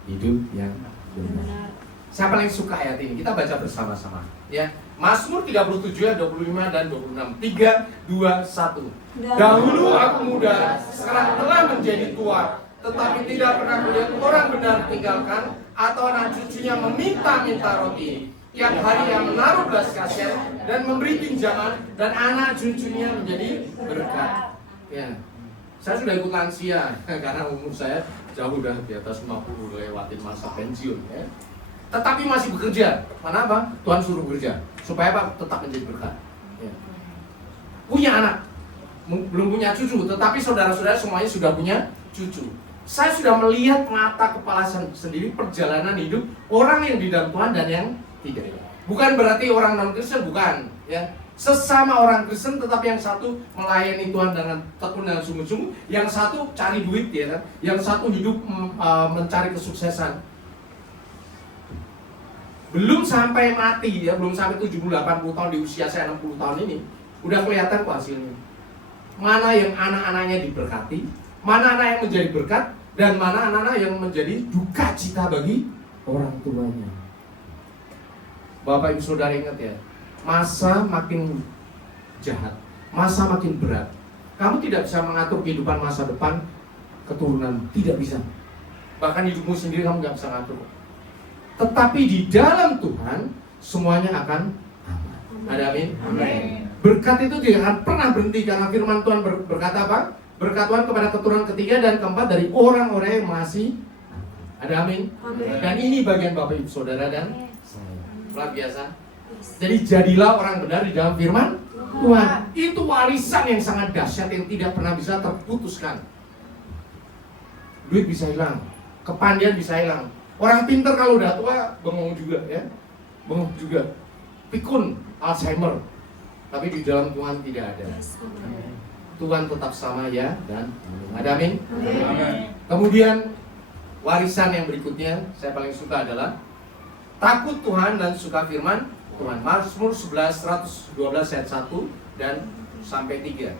hidup yang benar. Saya paling suka ayat ini. Kita baca bersama-sama ya. Mazmur 37 ayat 25 dan 26. 3, 2, 1. Dahulu aku muda, sekarang telah menjadi tua, tetapi tidak pernah melihat orang benar tinggalkan atau anak cucunya meminta-minta roti. Tiap hari yang menaruh belas kasihan dan memberi pinjaman, dan anak cucunya menjadi berkat. Ya. Saya sudah ikut lansia karena umur saya jauh udah di atas 50, lewatin masa pensiun ya. Tetapi masih bekerja. Karena apa? Tuhan suruh bekerja supaya apa? Tetap menjadi berkat. Ya. Punya anak, belum punya cucu, tetapi saudara-saudara semuanya sudah punya cucu. Saya sudah melihat mata kepala sendiri perjalanan hidup orang yang di dalam Tuhan dan yang tidak. Bukan berarti orang non-Kristen, bukan ya. Sesama orang Kristen, tetapi yang satu melayani Tuhan dengan tekun dan sungguh-sungguh, yang satu cari duit ya kan, yang satu hidup mencari kesuksesan. Belum sampai mati ya, belum sampai 70-80 tahun di usia saya 60 tahun ini, udah kelihatan kok hasilnya. Mana yang anak-anaknya diberkati, mana anak yang menjadi berkat, dan mana anak-anak yang menjadi duka cita bagi orang tuanya. Bapak Ibu Saudara ingat ya, masa makin jahat, masa makin berat. Kamu tidak bisa mengatur kehidupan masa depan keturunan, tidak bisa. Bahkan hidupmu sendiri kamu nggak bisa ngatur. Tetapi di dalam Tuhan semuanya akan aman. Ada amin? Amin. Berkat itu tidak akan pernah berhenti karena firman Tuhan berkata apa? Berkat Tuhan kepada keturunan ketiga dan keempat dari orang-orang yang masih. Ada amin? Amin. Dan ini bagian Bapak Ibu Saudara dan saya. Luar biasa. Jadi jadilah orang benar di dalam firman Tuhan. Itu warisan yang sangat dahsyat yang tidak pernah bisa terputuskan. duit bisa hilang, kepandian bisa hilang. Orang pinter kalau udah tua bengong juga ya, bengong juga, pikun, Alzheimer. Tapi di dalam Tuhan tidak ada. Tuhan tetap sama ya dan ada, amin. Kemudian warisan yang berikutnya saya paling suka adalah takut Tuhan dan suka firman Tuhan. Mazmur 11, 112 ayat 1 dan sampai 3.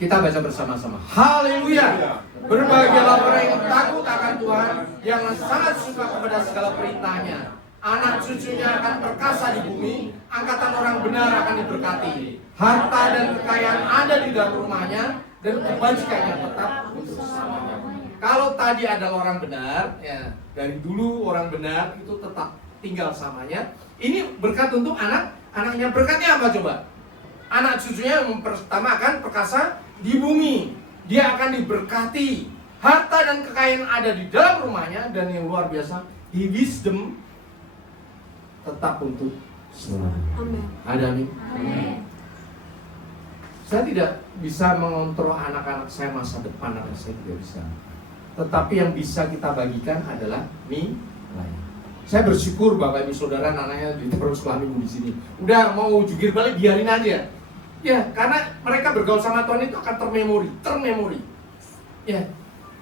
Kita baca bersama-sama. Haleluya. Berbahagialah orang yang takut akan Tuhan, yang sangat suka kepada segala perintahnya. Anak cucunya akan perkasa di bumi, angkatan orang benar akan diberkati. Harta dan kekayaan ada di dalam rumahnya, dan kebajikannya tetap untuk selamanya. Kalau tadi adalah orang benar, ya dari dulu orang benar itu tetap tinggal samanya. Ini berkat untuk anaknya. Berkatnya apa coba? Anak cucunya yang pertama akan perkasa di bumi. Dia akan diberkati. Harta dan kekayaan ada di dalam rumahnya, dan yang luar biasa, wisdom tetap untuk selamanya. Ada, amin. Saya tidak bisa mengontrol anak-anak saya masa depan, anak saya tidak bisa. Tetapi yang bisa kita bagikan adalah nilai. Saya bersyukur Bapak Ibu Saudara anaknya ditaruh sekolah minggu di sini. Udah mau jungkir balik biarin aja. Ya, karena mereka bergaul sama Tuhan itu akan termemori. Ya.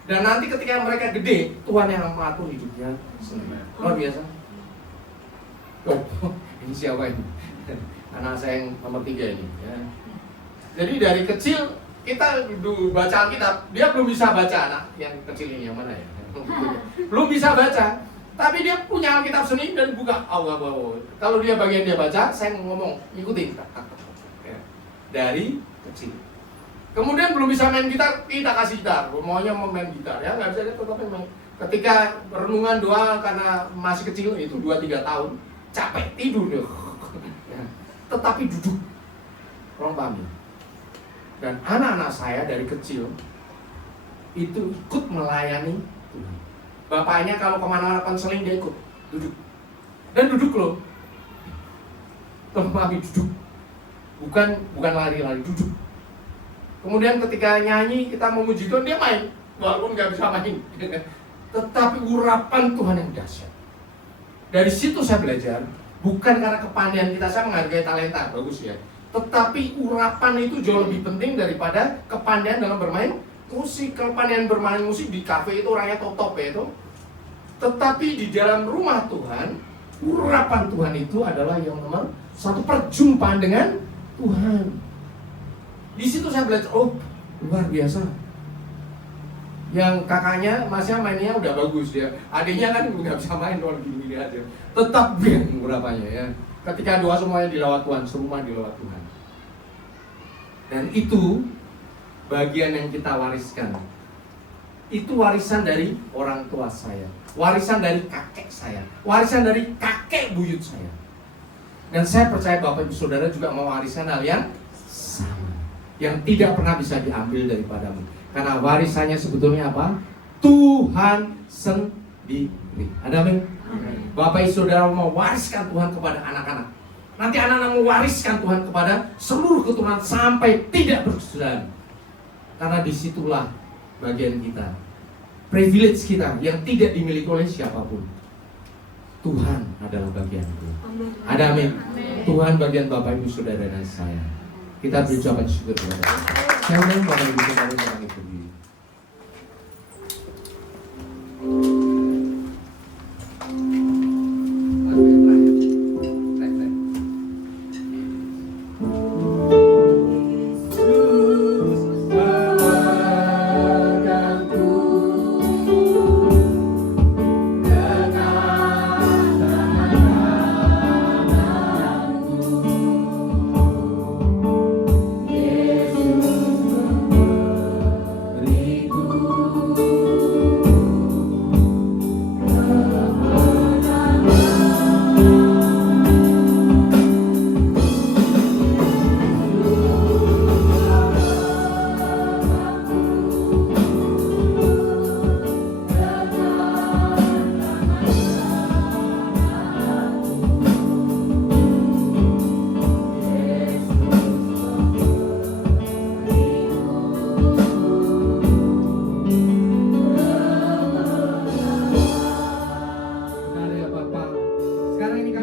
Dan nanti ketika mereka gede, Tuhan yang mengatur hidupnya sendiri. Luar biasa. Oh, ini siapa ini? Anak saya yang nomor 3 ini. Ya. Jadi dari kecil kita baca Alkitab, dia belum bisa baca, anak yang kecil ini yang mana ya? Belum bisa baca, tapi dia punya Alkitab sendiri dan buka. Kalau dia bagian dia baca, saya ngomong ikutin. Ya. Dari kecil. Kemudian belum bisa main gitar, kita kasih gitar. Maunya mau main gitar, ya nggak bisa dia tetap main. Ketika renungan doa karena masih kecil itu 2-3 tahun, capek tidur dia. Ya. Tetapi duduk, orang paham. Dan anak-anak saya dari kecil itu ikut melayani Tuhan. Bapaknya kalau kemana-mana konseling dia ikut, duduk. Dan duduk loh. Kami duduk. Bukan lari-lari, duduk. Kemudian ketika nyanyi kita memuji Tuhan, dia main. Walaupun nggak bisa main. Tetapi urapan Tuhan yang dahsyat. Dari situ saya belajar, bukan karena kepandaian kita, saya menghargai talenta, bagus ya. Tetapi urapan itu jauh lebih penting daripada kepandaian dalam bermain musik. Kepandaian bermain musik di kafe itu orangnya top ya itu. Tetapi di dalam rumah Tuhan, urapan Tuhan itu adalah yang nomor satu, perjumpaan dengan Tuhan. Di situ saya belajar, oh luar biasa. Yang kakaknya, masnya mainnya udah bagus dia. Adiknya kan nggak bisa main, doang gini-gini aja. Tetap yang urapannya ya. Ketika doa semuanya dilawat Tuhan, serumah dilawat Tuhan. Dan itu bagian yang kita wariskan. Itu warisan dari orang tua saya, warisan dari kakek saya, warisan dari kakek buyut saya. Dan saya percaya Bapak Ibu Saudara juga mewariskan hal yang sama, yang tidak pernah bisa diambil daripadamu. Karena warisannya sebetulnya apa? Tuhan sendiri. Ada amin? Bapak Ibu Saudara mewariskan Tuhan kepada anak-anak. Nanti anak-anak mewariskan Tuhan kepada seluruh keturunan sampai tidak berkesudahan. Karena disitulah bagian kita, privilege kita yang tidak dimiliki oleh siapapun. Tuhan adalah bagian itu. Ada amin? Tuhan bagian Bapak Ibu Saudara dan saya. Kita beri ucapan syukur kepada Tuhan. Saya undang Bapak Ibu Saudara orang itu.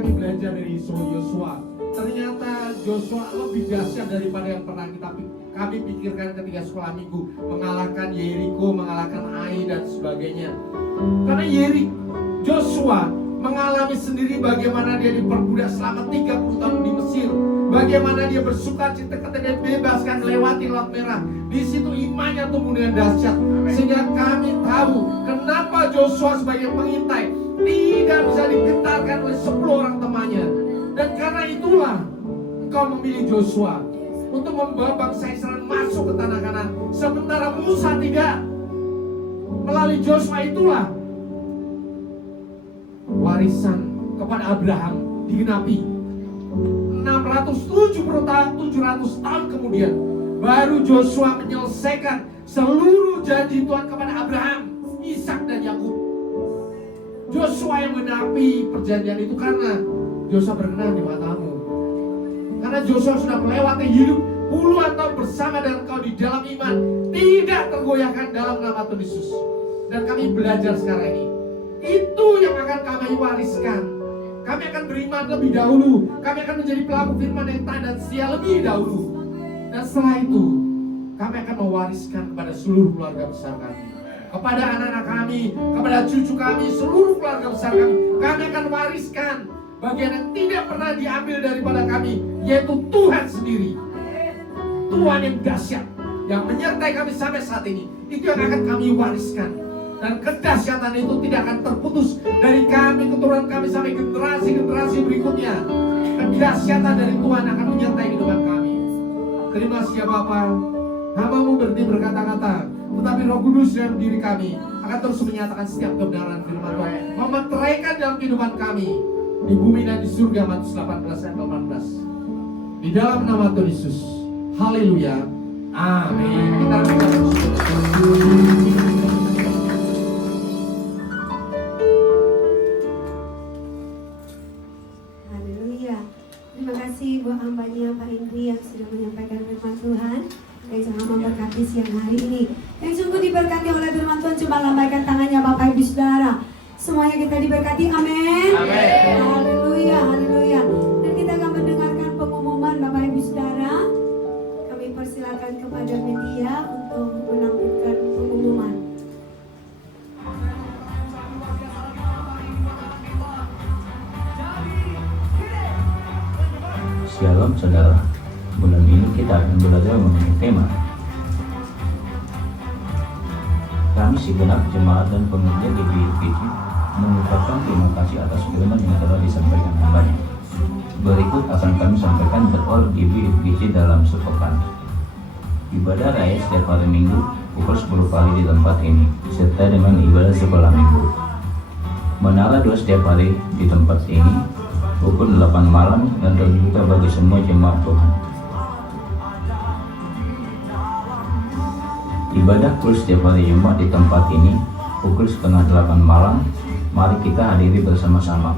kami belajar dari Yosua. Ternyata Joshua lebih dahsyat daripada yang pernah kami pikirkan ketika sekolah minggu, mengalahkan Yeriko, mengalahkan Ai dan sebagainya. Karena Joshua mengalami sendiri bagaimana dia diperbudak selama 30 tahun di Mesir, bagaimana dia bersuka cita ketika dia bebaskan melewati Laut Merah. Di situ imannya tumbuh dengan dahsyat, sehingga kami tahu kenapa Joshua sebagai pengintai tidak bisa digentarkan oleh 10 orang temannya. Dan karena itulah engkau memilih Joshua untuk membawa bangsa Israel masuk ke tanah Kanaan, sementara Musa tidak. Melalui Joshua itulah warisan kepada Abraham digenapi. 700 tahun kemudian baru Joshua menyelesaikan seluruh janji Tuhan kepada Abraham, Ishak dan Yakub. Joshua yang menepi perjanjian itu karena Joshua berkenan di matamu. Karena Joshua sudah melewati hidup puluhan tahun bersama dengan kau di dalam iman, tidak tergoyahkan dalam nama Tuhan Yesus. Dan kami belajar sekarang ini, itu yang akan kami wariskan. Kami akan beriman lebih dahulu. Kami akan menjadi pelaku firman yang taat dan setia lebih dahulu. Dan setelah itu, kami akan mewariskan kepada seluruh keluarga besar kami, kepada anak-anak kami, kepada cucu kami, seluruh keluarga besar kami. Kami akan wariskan bagian yang tidak pernah diambil daripada kami, yaitu Tuhan sendiri. Tuhan yang dahsyat, yang menyertai kami sampai saat ini. Itu yang akan kami wariskan. Dan kedahsyatan itu tidak akan terputus dari kami, keturunan kami sampai generasi-generasi berikutnya. Kedahsyatan dari Tuhan akan menyertai kehidupan kami. Terima kasih ya Bapa. Hamba-Mu berhenti berkata-kata, tetapi Roh Kudus dalam diri kami akan terus menyatakan setiap kebenaran firman Tuhan, memeteraikan dalam kehidupan kami di bumi dan di surga. Matius 18 ayat 18. Di dalam nama Tuhan Yesus. Haleluya. Amin. Kita Haleluya. Terima kasih buat hambanya Pak Indri yang sudah menyampaikan firman Tuhan yang sangat memberkati siang hari ini. Yang sungguh diberkati oleh firman Tuhan, coba lambaikan tangannya Bapak Ibu Saudara. Semuanya kita diberkati, amin. Haleluya, haleluya. Dan kita akan mendengarkan pengumuman Bapak Ibu Saudara. Kami persilakan kepada media untuk menampilkan pengumuman. Shalom saudara, bulan ini kita akan belajar mengenai tema kami segenap jemaat dan pengerja di BPJ mengucapkan terima kasih atas firman yang telah disampaikan hambanya. Berikut akan kami sampaikan betul di BPJ dalam sepekan. Ibadah raya setiap hari Minggu pukul 10 kali di tempat ini, serta dengan ibadah sekolah Minggu. Menara 2 setiap hari di tempat ini pukul 8 malam dan terbuka bagi semua jemaat Tuhan. Ibadah kul setiap hari Jumat di tempat ini pukul 7:30 malam. Mari kita hadiri bersama-sama.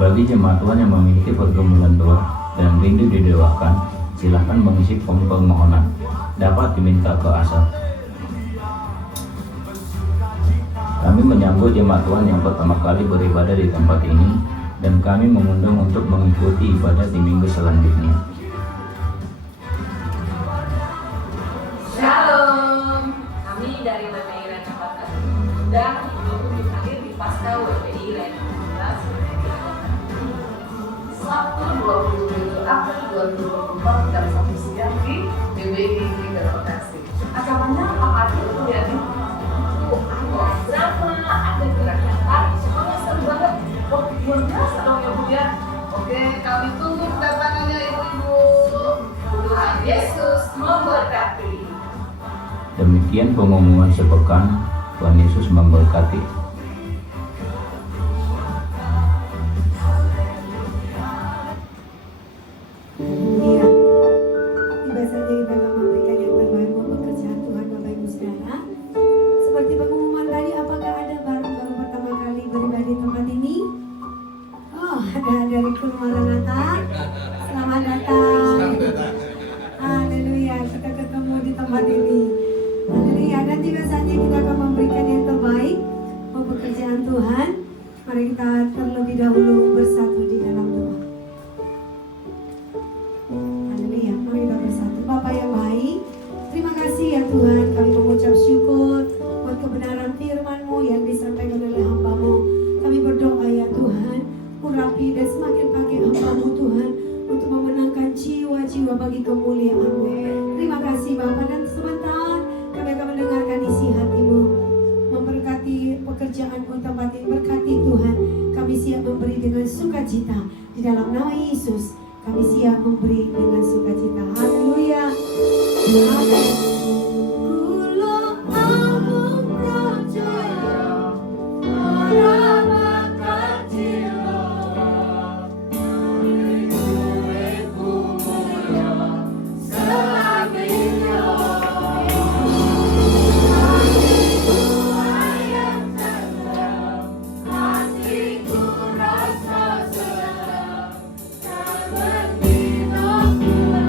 Bagi jemaat Tuhan yang memiliki pergumulan doa dan rindu didoakan, silahkan mengisi form permohonan. Dapat diminta ke asal. Kami menyambut jemaat Tuhan yang pertama kali beribadah di tempat ini, dan kami mengundang untuk mengikuti ibadah di minggu selanjutnya. Shalom, kami dari WPI Rena 14 dan untuk hadir di Pasca WPI Rena 14 Sabtu 27 April 2024 jam 1 siang di WPI Rena Bekasi. Acaranya apa aja tuh ya nih? Ada drama, ada gerakan tari, semuanya seru banget. Oh, luar biasa dong ya Bu ya. Oke, kami tunggu kedatangannya ibu-ibu. Tuhan Yesus memberkati. Demikian pengumuman sepekan. Tuhan Yesus memberkati. Iya, tiba saja kita akan memberikan yang terbaik buat pekerjaan Tuhan Bapak Ibu Saudara. Seperti pengumuman tadi, apakah ada baru pertama kali beribadah di tempat ini? Oh, ada dari Maranatha. Selamat datang. Haleluya, kita ketemu di tempat ini. Haleluya, dan tiba saja kita akan memberikan yang terbaik buat pekerjaan Tuhan. Mari kita terlebih dahulu bersatu di dalam semakin pakai hamba-Mu Tuhan untuk memenangkan jiwa-jiwa bagi kemuliaan-Mu. Terima kasih Bapa, dan sebentar kami akan mendengarkan isi hati-Mu. Memberkati pekerjaan-Mu tempat ini, berkati Tuhan. Kami siap memberi dengan sukacita di dalam nama Yesus. Kami siap memberi dengan sukacita. Haleluya. Amin. Kula amung percaya ora bakal cilaka. Uripku mulya selamanya. Hatiku ayam tenang, hatiku rasa senang. Saben dina kula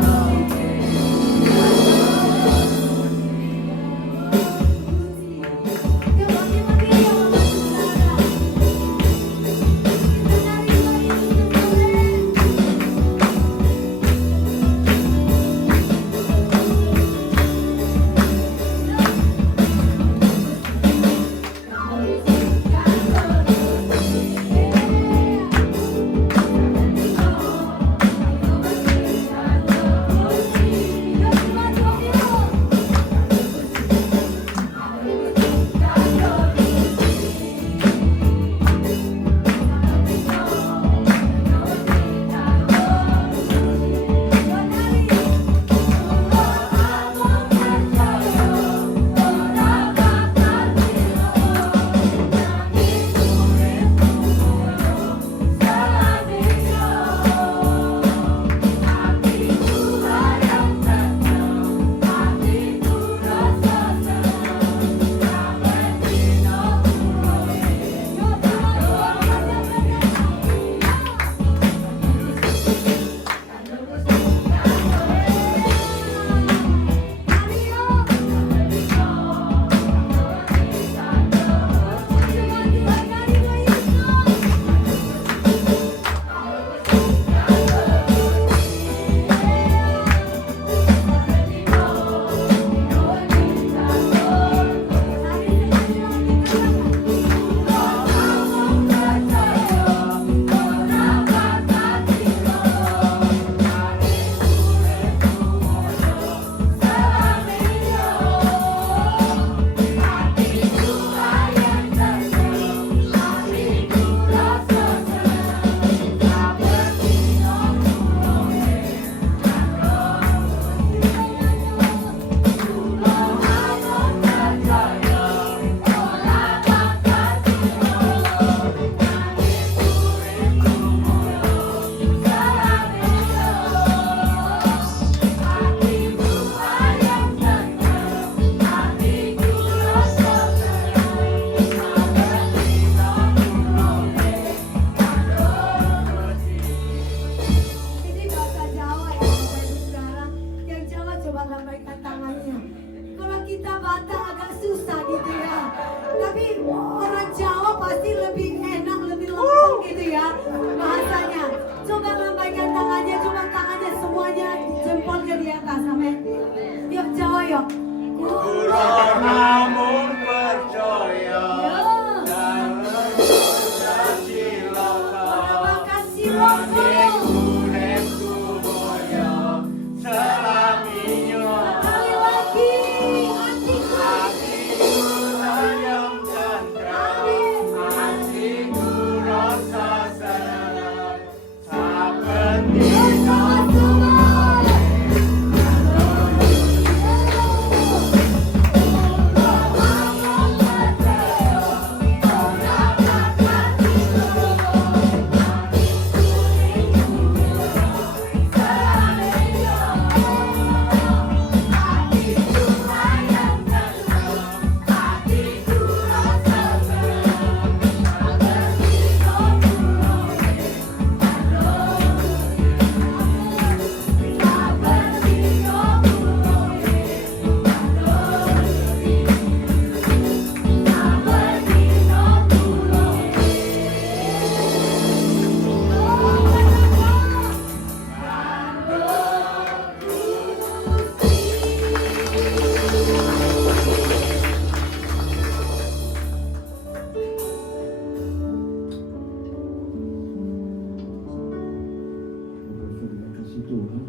Tuhan.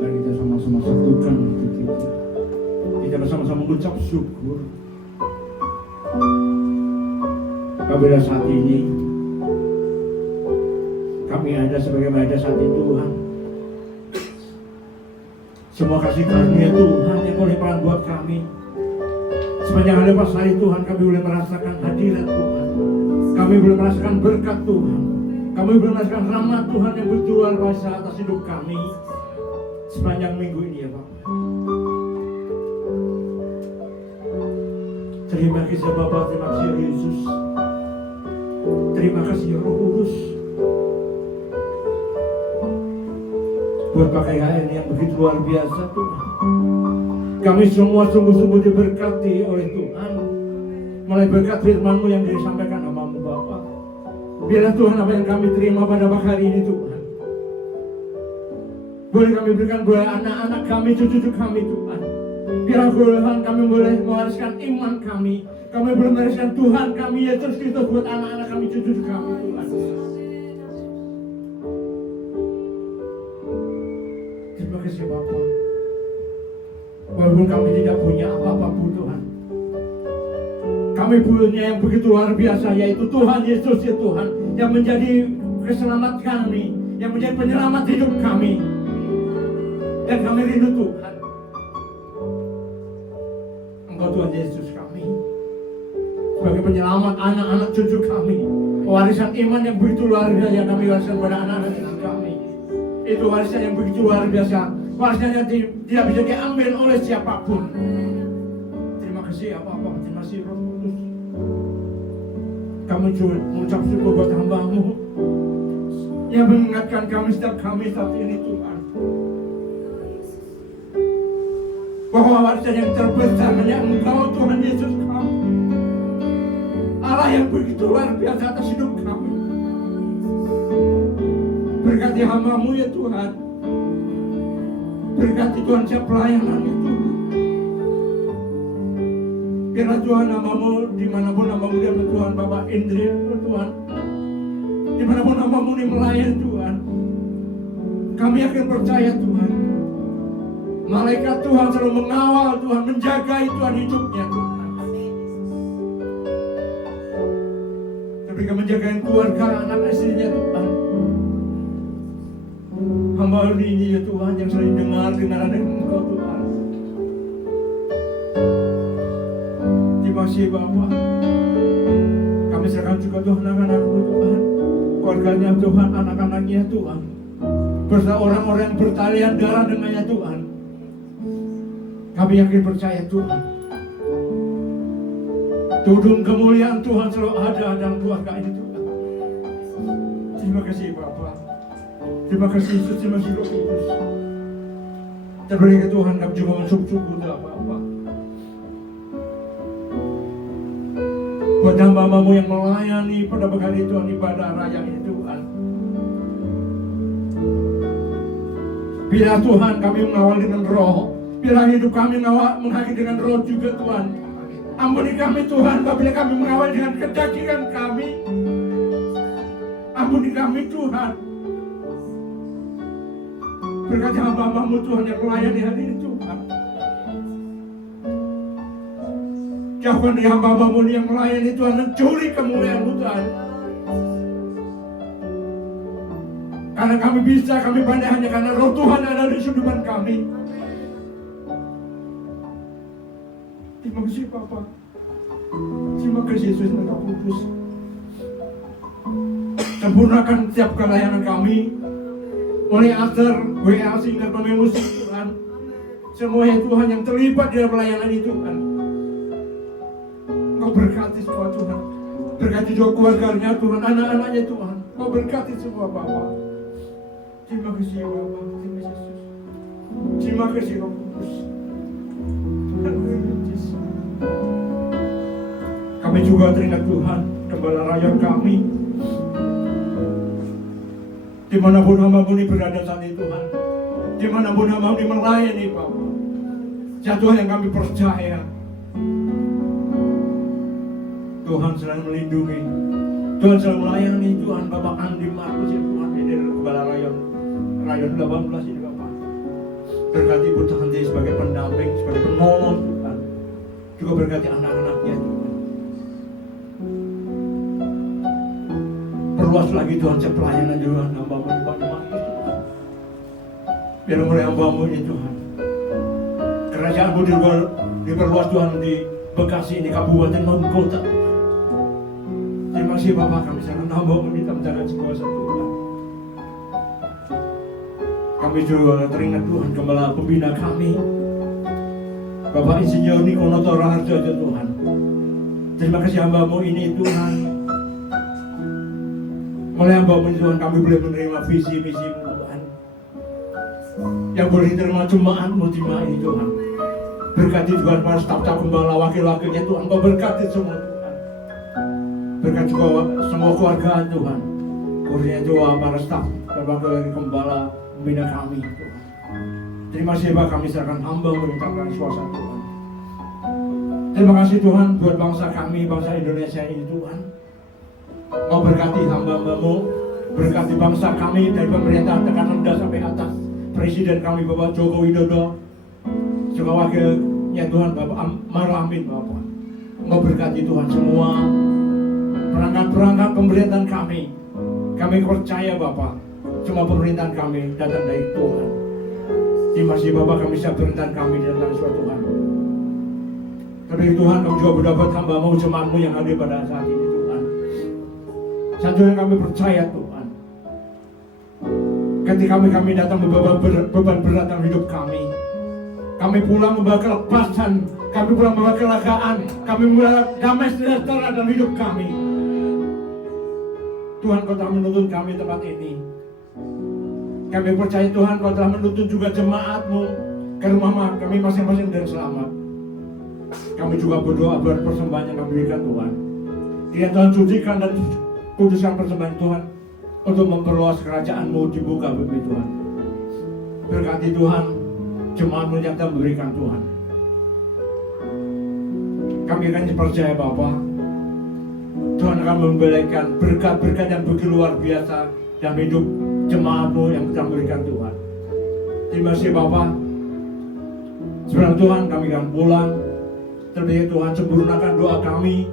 Mari kita sama-sama satukan hati kita. Kita bersama-sama mengucap syukur. Apabila saat ini kami ada sebagaimana ada saat itu Tuhan. Semua kasih karunia Tuhan yang boleh peran buat kami. Sepanjang hari pas hari Tuhan kami boleh merasakan hadirat Tuhan. Kami boleh merasakan berkat Tuhan. Kami boleh merasakan rahmat Tuhan yang begitu luar biasa atas hidup kami sepanjang minggu ini ya Bapak. Terima kasih Bapak, terima kasih Yesus. Terima kasih Roh Kudus. Buat pakaian yang begitu luar biasa Tuhan. Kami semua sungguh-sungguh diberkati oleh Tuhan. Mulai berkat firman-Mu yang disampaikan sama-Mu Bapa. Biarlah Tuhan apa yang kami terima pada pagi hari ini Tuhan. Boleh kami berikan buat anak-anak kami, cucu-cucu kami Tuhan. Biarlah Tuhan kami boleh mewariskan iman kami. Kami boleh mewariskan Tuhan kami Yesus Kristus buat anak-anak kami, cucu-cucu kami Tuhan. Terima kasih Bapa. Walaupun kami tidak punya apa-apa pun Tuhan, kami punya yang begitu luar biasa, yaitu Tuhan Yesus ya Tuhan, yang menjadi keselamatan kami, yang menjadi penyelamat hidup kami. Dan kami rindu Tuhan, Engkau Tuhan Yesus kami, sebagai penyelamat anak-anak cucu kami. Warisan iman yang begitu luar biasa yang kami wariskan pada anak-anak cucu kami. Itu warisan yang begitu luar biasa. Warisan yang tidak bisa diambil oleh siapapun. Terima kasih ya Bapak, terima kasih Roh Kudus. Kami juga mengucap syukur buat hamba-Mu yang mengingatkan kami setiap kami saat ini Tuhan, bahwa warisan yang terbesar hanya Engkau Tuhan Yesus kami, Allah yang begitu luar biasa atas hidup kami. Berkati hamba-Mu ya Tuhan. Berkati Tuhan siap pelayanannya Tuhan. Biarlah Tuhan nama-Mu dimanapun nama-Mu dia Tuhan, Bapak Indri Tuhan, dimanapun nama-Mu ini melayan Tuhan, kami akan percaya Tuhan, malaikat Tuhan selalu mengawal Tuhan, menjaga Tuhan hidupnya Tuhan. Mereka menjaga keluarga, anak istrinya Tuhan. Hamba ini ya Tuhan yang sering dengar dari Engkau Tuhan. Terima kasih Bapak. Kami serahkan juga Tuhan anak-anakmu Tuhan, keluarganya Tuhan, anak-anaknya Tuhan, beserta orang-orang yang bertalian darah dengannya Tuhan. Kami yakin percaya Tuhan, tudung kemuliaan Tuhan selalu ada dalam keluarga ini Tuhan. Terima kasih Bapak. Terima kasih Yesus, terima kasih Roh Kudus. Terberi ke Tuhan, kami juga mensyukur Bapak. Buat hamba-Mu yang melayani pada pagi hari Tuhan, ibadah raya ini Tuhan. Bila Tuhan kami mengawal dengan roh, bila hidup kami mengakhiri dengan roh juga Tuhan. Ampuni kami Tuhan, apabila kami mengawal dengan kedagingan kami. Ampuni kami Tuhan. Berkati hamba-Mu Tuhan yang melayani hari ini Tuhan. Jauhkan dari hamba-Mu yang melayani Tuhan, mencuri kemuliaan-Mu Tuhan. Karena kami bisa, kami pandai hanya karena roh Tuhan ada di kehidupan kami. Terima kasih Bapak. Terima kasih Yesus dan Roh Kudus. Sempurnakan setiap kelayanan kami. Mulai altar, WA, singer, pemain musik Tuhan. Semua yang Tuhan yang terlibat dalam pelayanan itu Tuhan. Engkau berkati semua Tuhan. Berkati juga keluarganya Tuhan, anak-anaknya Tuhan. Engkau berkati semua Bapak. Terima kasih ya Bapak, terima kasih Yesus. Terima kasih Roh Kudus. Kami juga teringat Tuhan, Gembala Raya kami. Dimanapun hamba-Mu ini berada saat ini Tuhan, dimanapun hamba-Mu ini melayani Bapak, ya Tuhan yang kami percaya, Tuhan selalu melindungi, Tuhan selalu melayani Tuhan Bapak Andi Markus ya Tuhan, ayat 18 ini Bapak. Berkati Ibu Tanti sebagai pendamping, sebagai penolong Tuhan. Juga berkati anak-anaknya Tuhan. Perluas lagi Tuhan pelayanan juga hamba-Mu di Banyuwangi Tuhan. Biar mulai hamba-Mu ini Tuhan. Kerajaan-Mu juga diperluas Tuhan di Bekasi ini, kabupaten maupun kota. Terima kasih Bapak, kami sangat hamba-Mu di tangan kuasa Tuhan. Kami juga teringat Tuhan Gembala pembina kami, Bapak Insinyur Nikonoto Raharjo Tuhan. Terima kasih hamba-Mu ini Tuhan. Mulai hamba-Mu Tuhan, kami boleh menerima visi misi-Mu Tuhan. Yang boleh diterima jemaat-Mu ini Tuhan. Berkati Tuhan para staf-staf gembala, wakil-wakilnya Tuhan. Kau berkati semua Tuhan. Berkati juga semua keluarga Tuhan. Kurnia juga para staf dan wakil gembala pembina kami Tuhan. Terima kasih Bapak, kami serahkan hamba menentangkan suasa Tuhan. Terima kasih Tuhan buat bangsa kami, bangsa Indonesia ini Tuhan. Mau berkati hamba-Mu, berkati bangsa kami dari pemerintahan tekan rendah sampai atas. Presiden kami Bapak Joko Widodo, juga wakilnya Tuhan Bapak Maruf Amin Bapak. Mau berkati Tuhan semua perangkat-perangkat pemerintahan kami. Kami percaya Bapak, semua pemerintahan kami datang dari Tuhan. Terima kasih Bapak, kami siap pemerintahan kami datang dari Tuhan. Tapi Tuhan, kami juga berdapat hamba-Mu, jemaat-Mu yang hadir pada saat ini Tuhan. Satu-satunya kami percaya Tuhan, ketika kami datang membawa beban berat dalam hidup kami pulang membawa kelepasan, kami pulang membawa kelegaan, kami membawa damai sejahtera dalam hidup kami. Tuhan, Kau telah menuntun kami tempat ini. Kami percaya Tuhan, Kau telah menuntun juga jemaat-Mu ke rumah kami masing-masing dan selamat. Kami juga berdoa buat persembahan yang kami berikan Tuhan. Kiranya Tuhan sucikan dan kuduskan persembahan Tuhan untuk memperluas kerajaan-Mu di muka bumi Tuhan. Berkati Tuhan jemaat-Mu yang telah memberikan Tuhan. Kami akan percaya Bapa, Tuhan akan memberikan berkat-berkat yang begitu luar biasa dalam hidup jemaat-Mu yang telah memberikan Tuhan. Terima kasih Bapa. Sebenarnya Tuhan, kami akan pulang. Terlebih Tuhan, sempurnakan doa kami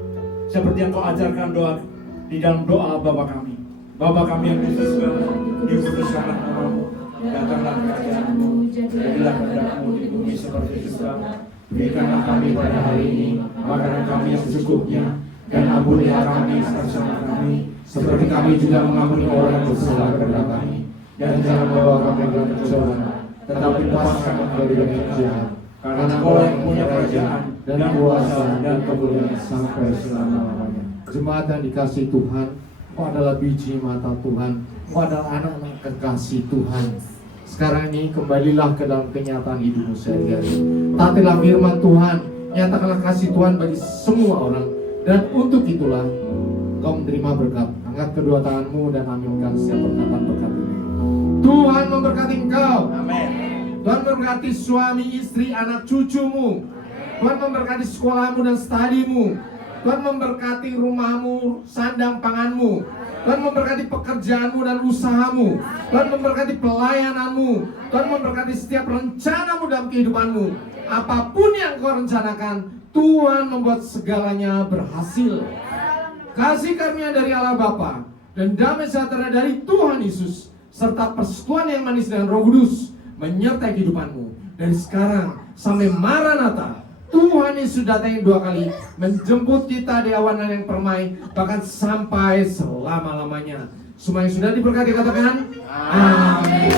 seperti yang Kau ajarkan doa di dalam doa Bapa kami. Bapa kami yang di surga, dikuduskanlah nama-Mu, datanglah kerajaan-Mu, jadilah kehendak-Mu di bumi seperti di surga. Berikanlah kami pada hari ini makanan kami yang secukupnya, dan ampunilah kami kesalahan kami, seperti kami juga mengampuni orang yang bersalah kepada kami. Dan jangan membawa kami dalam pencobaan, tetapi lepaskan kami dari yang jahat. Karena Kau yang punya kerajaan dan kuasa dan kemuliaan sampai selama-lamanya. Jemaat yang dikasih Tuhan, Kau adalah biji mata Tuhan, Kau adalah anak-anak kekasih Tuhan. Sekarang ini kembalilah ke dalam kenyataan hidupmu sehari-hari. Taatilah firman Tuhan, nyatakanlah kasih Tuhan bagi semua orang. Dan untuk itulah Kau menerima berkat. Angkat kedua tanganmu dan aminkan setiap perkataan berkat ini. Tuhan memberkati engkau. Amin. Tuhan memberkati suami, istri, anak cucumu. Tuhan memberkati sekolahmu dan studimu. Tuhan memberkati rumahmu, sandang panganmu. Tuhan memberkati pekerjaanmu dan usahamu. Tuhan memberkati pelayananmu. Tuhan memberkati setiap rencanamu dalam kehidupanmu. Apapun yang kau rencanakan, Tuhan membuat segalanya berhasil. Kasih karunia dari Allah Bapa dan damai sejahtera dari Tuhan Yesus serta persekutuan yang manis dengan Roh Kudus menyertai kehidupanmu dari sekarang sampai Maranatha. Tuhan Yesus datang 2 kali menjemput kita di awanan yang permai, bahkan sampai selama-lamanya. Semua yang sudah diberkati katakan amin.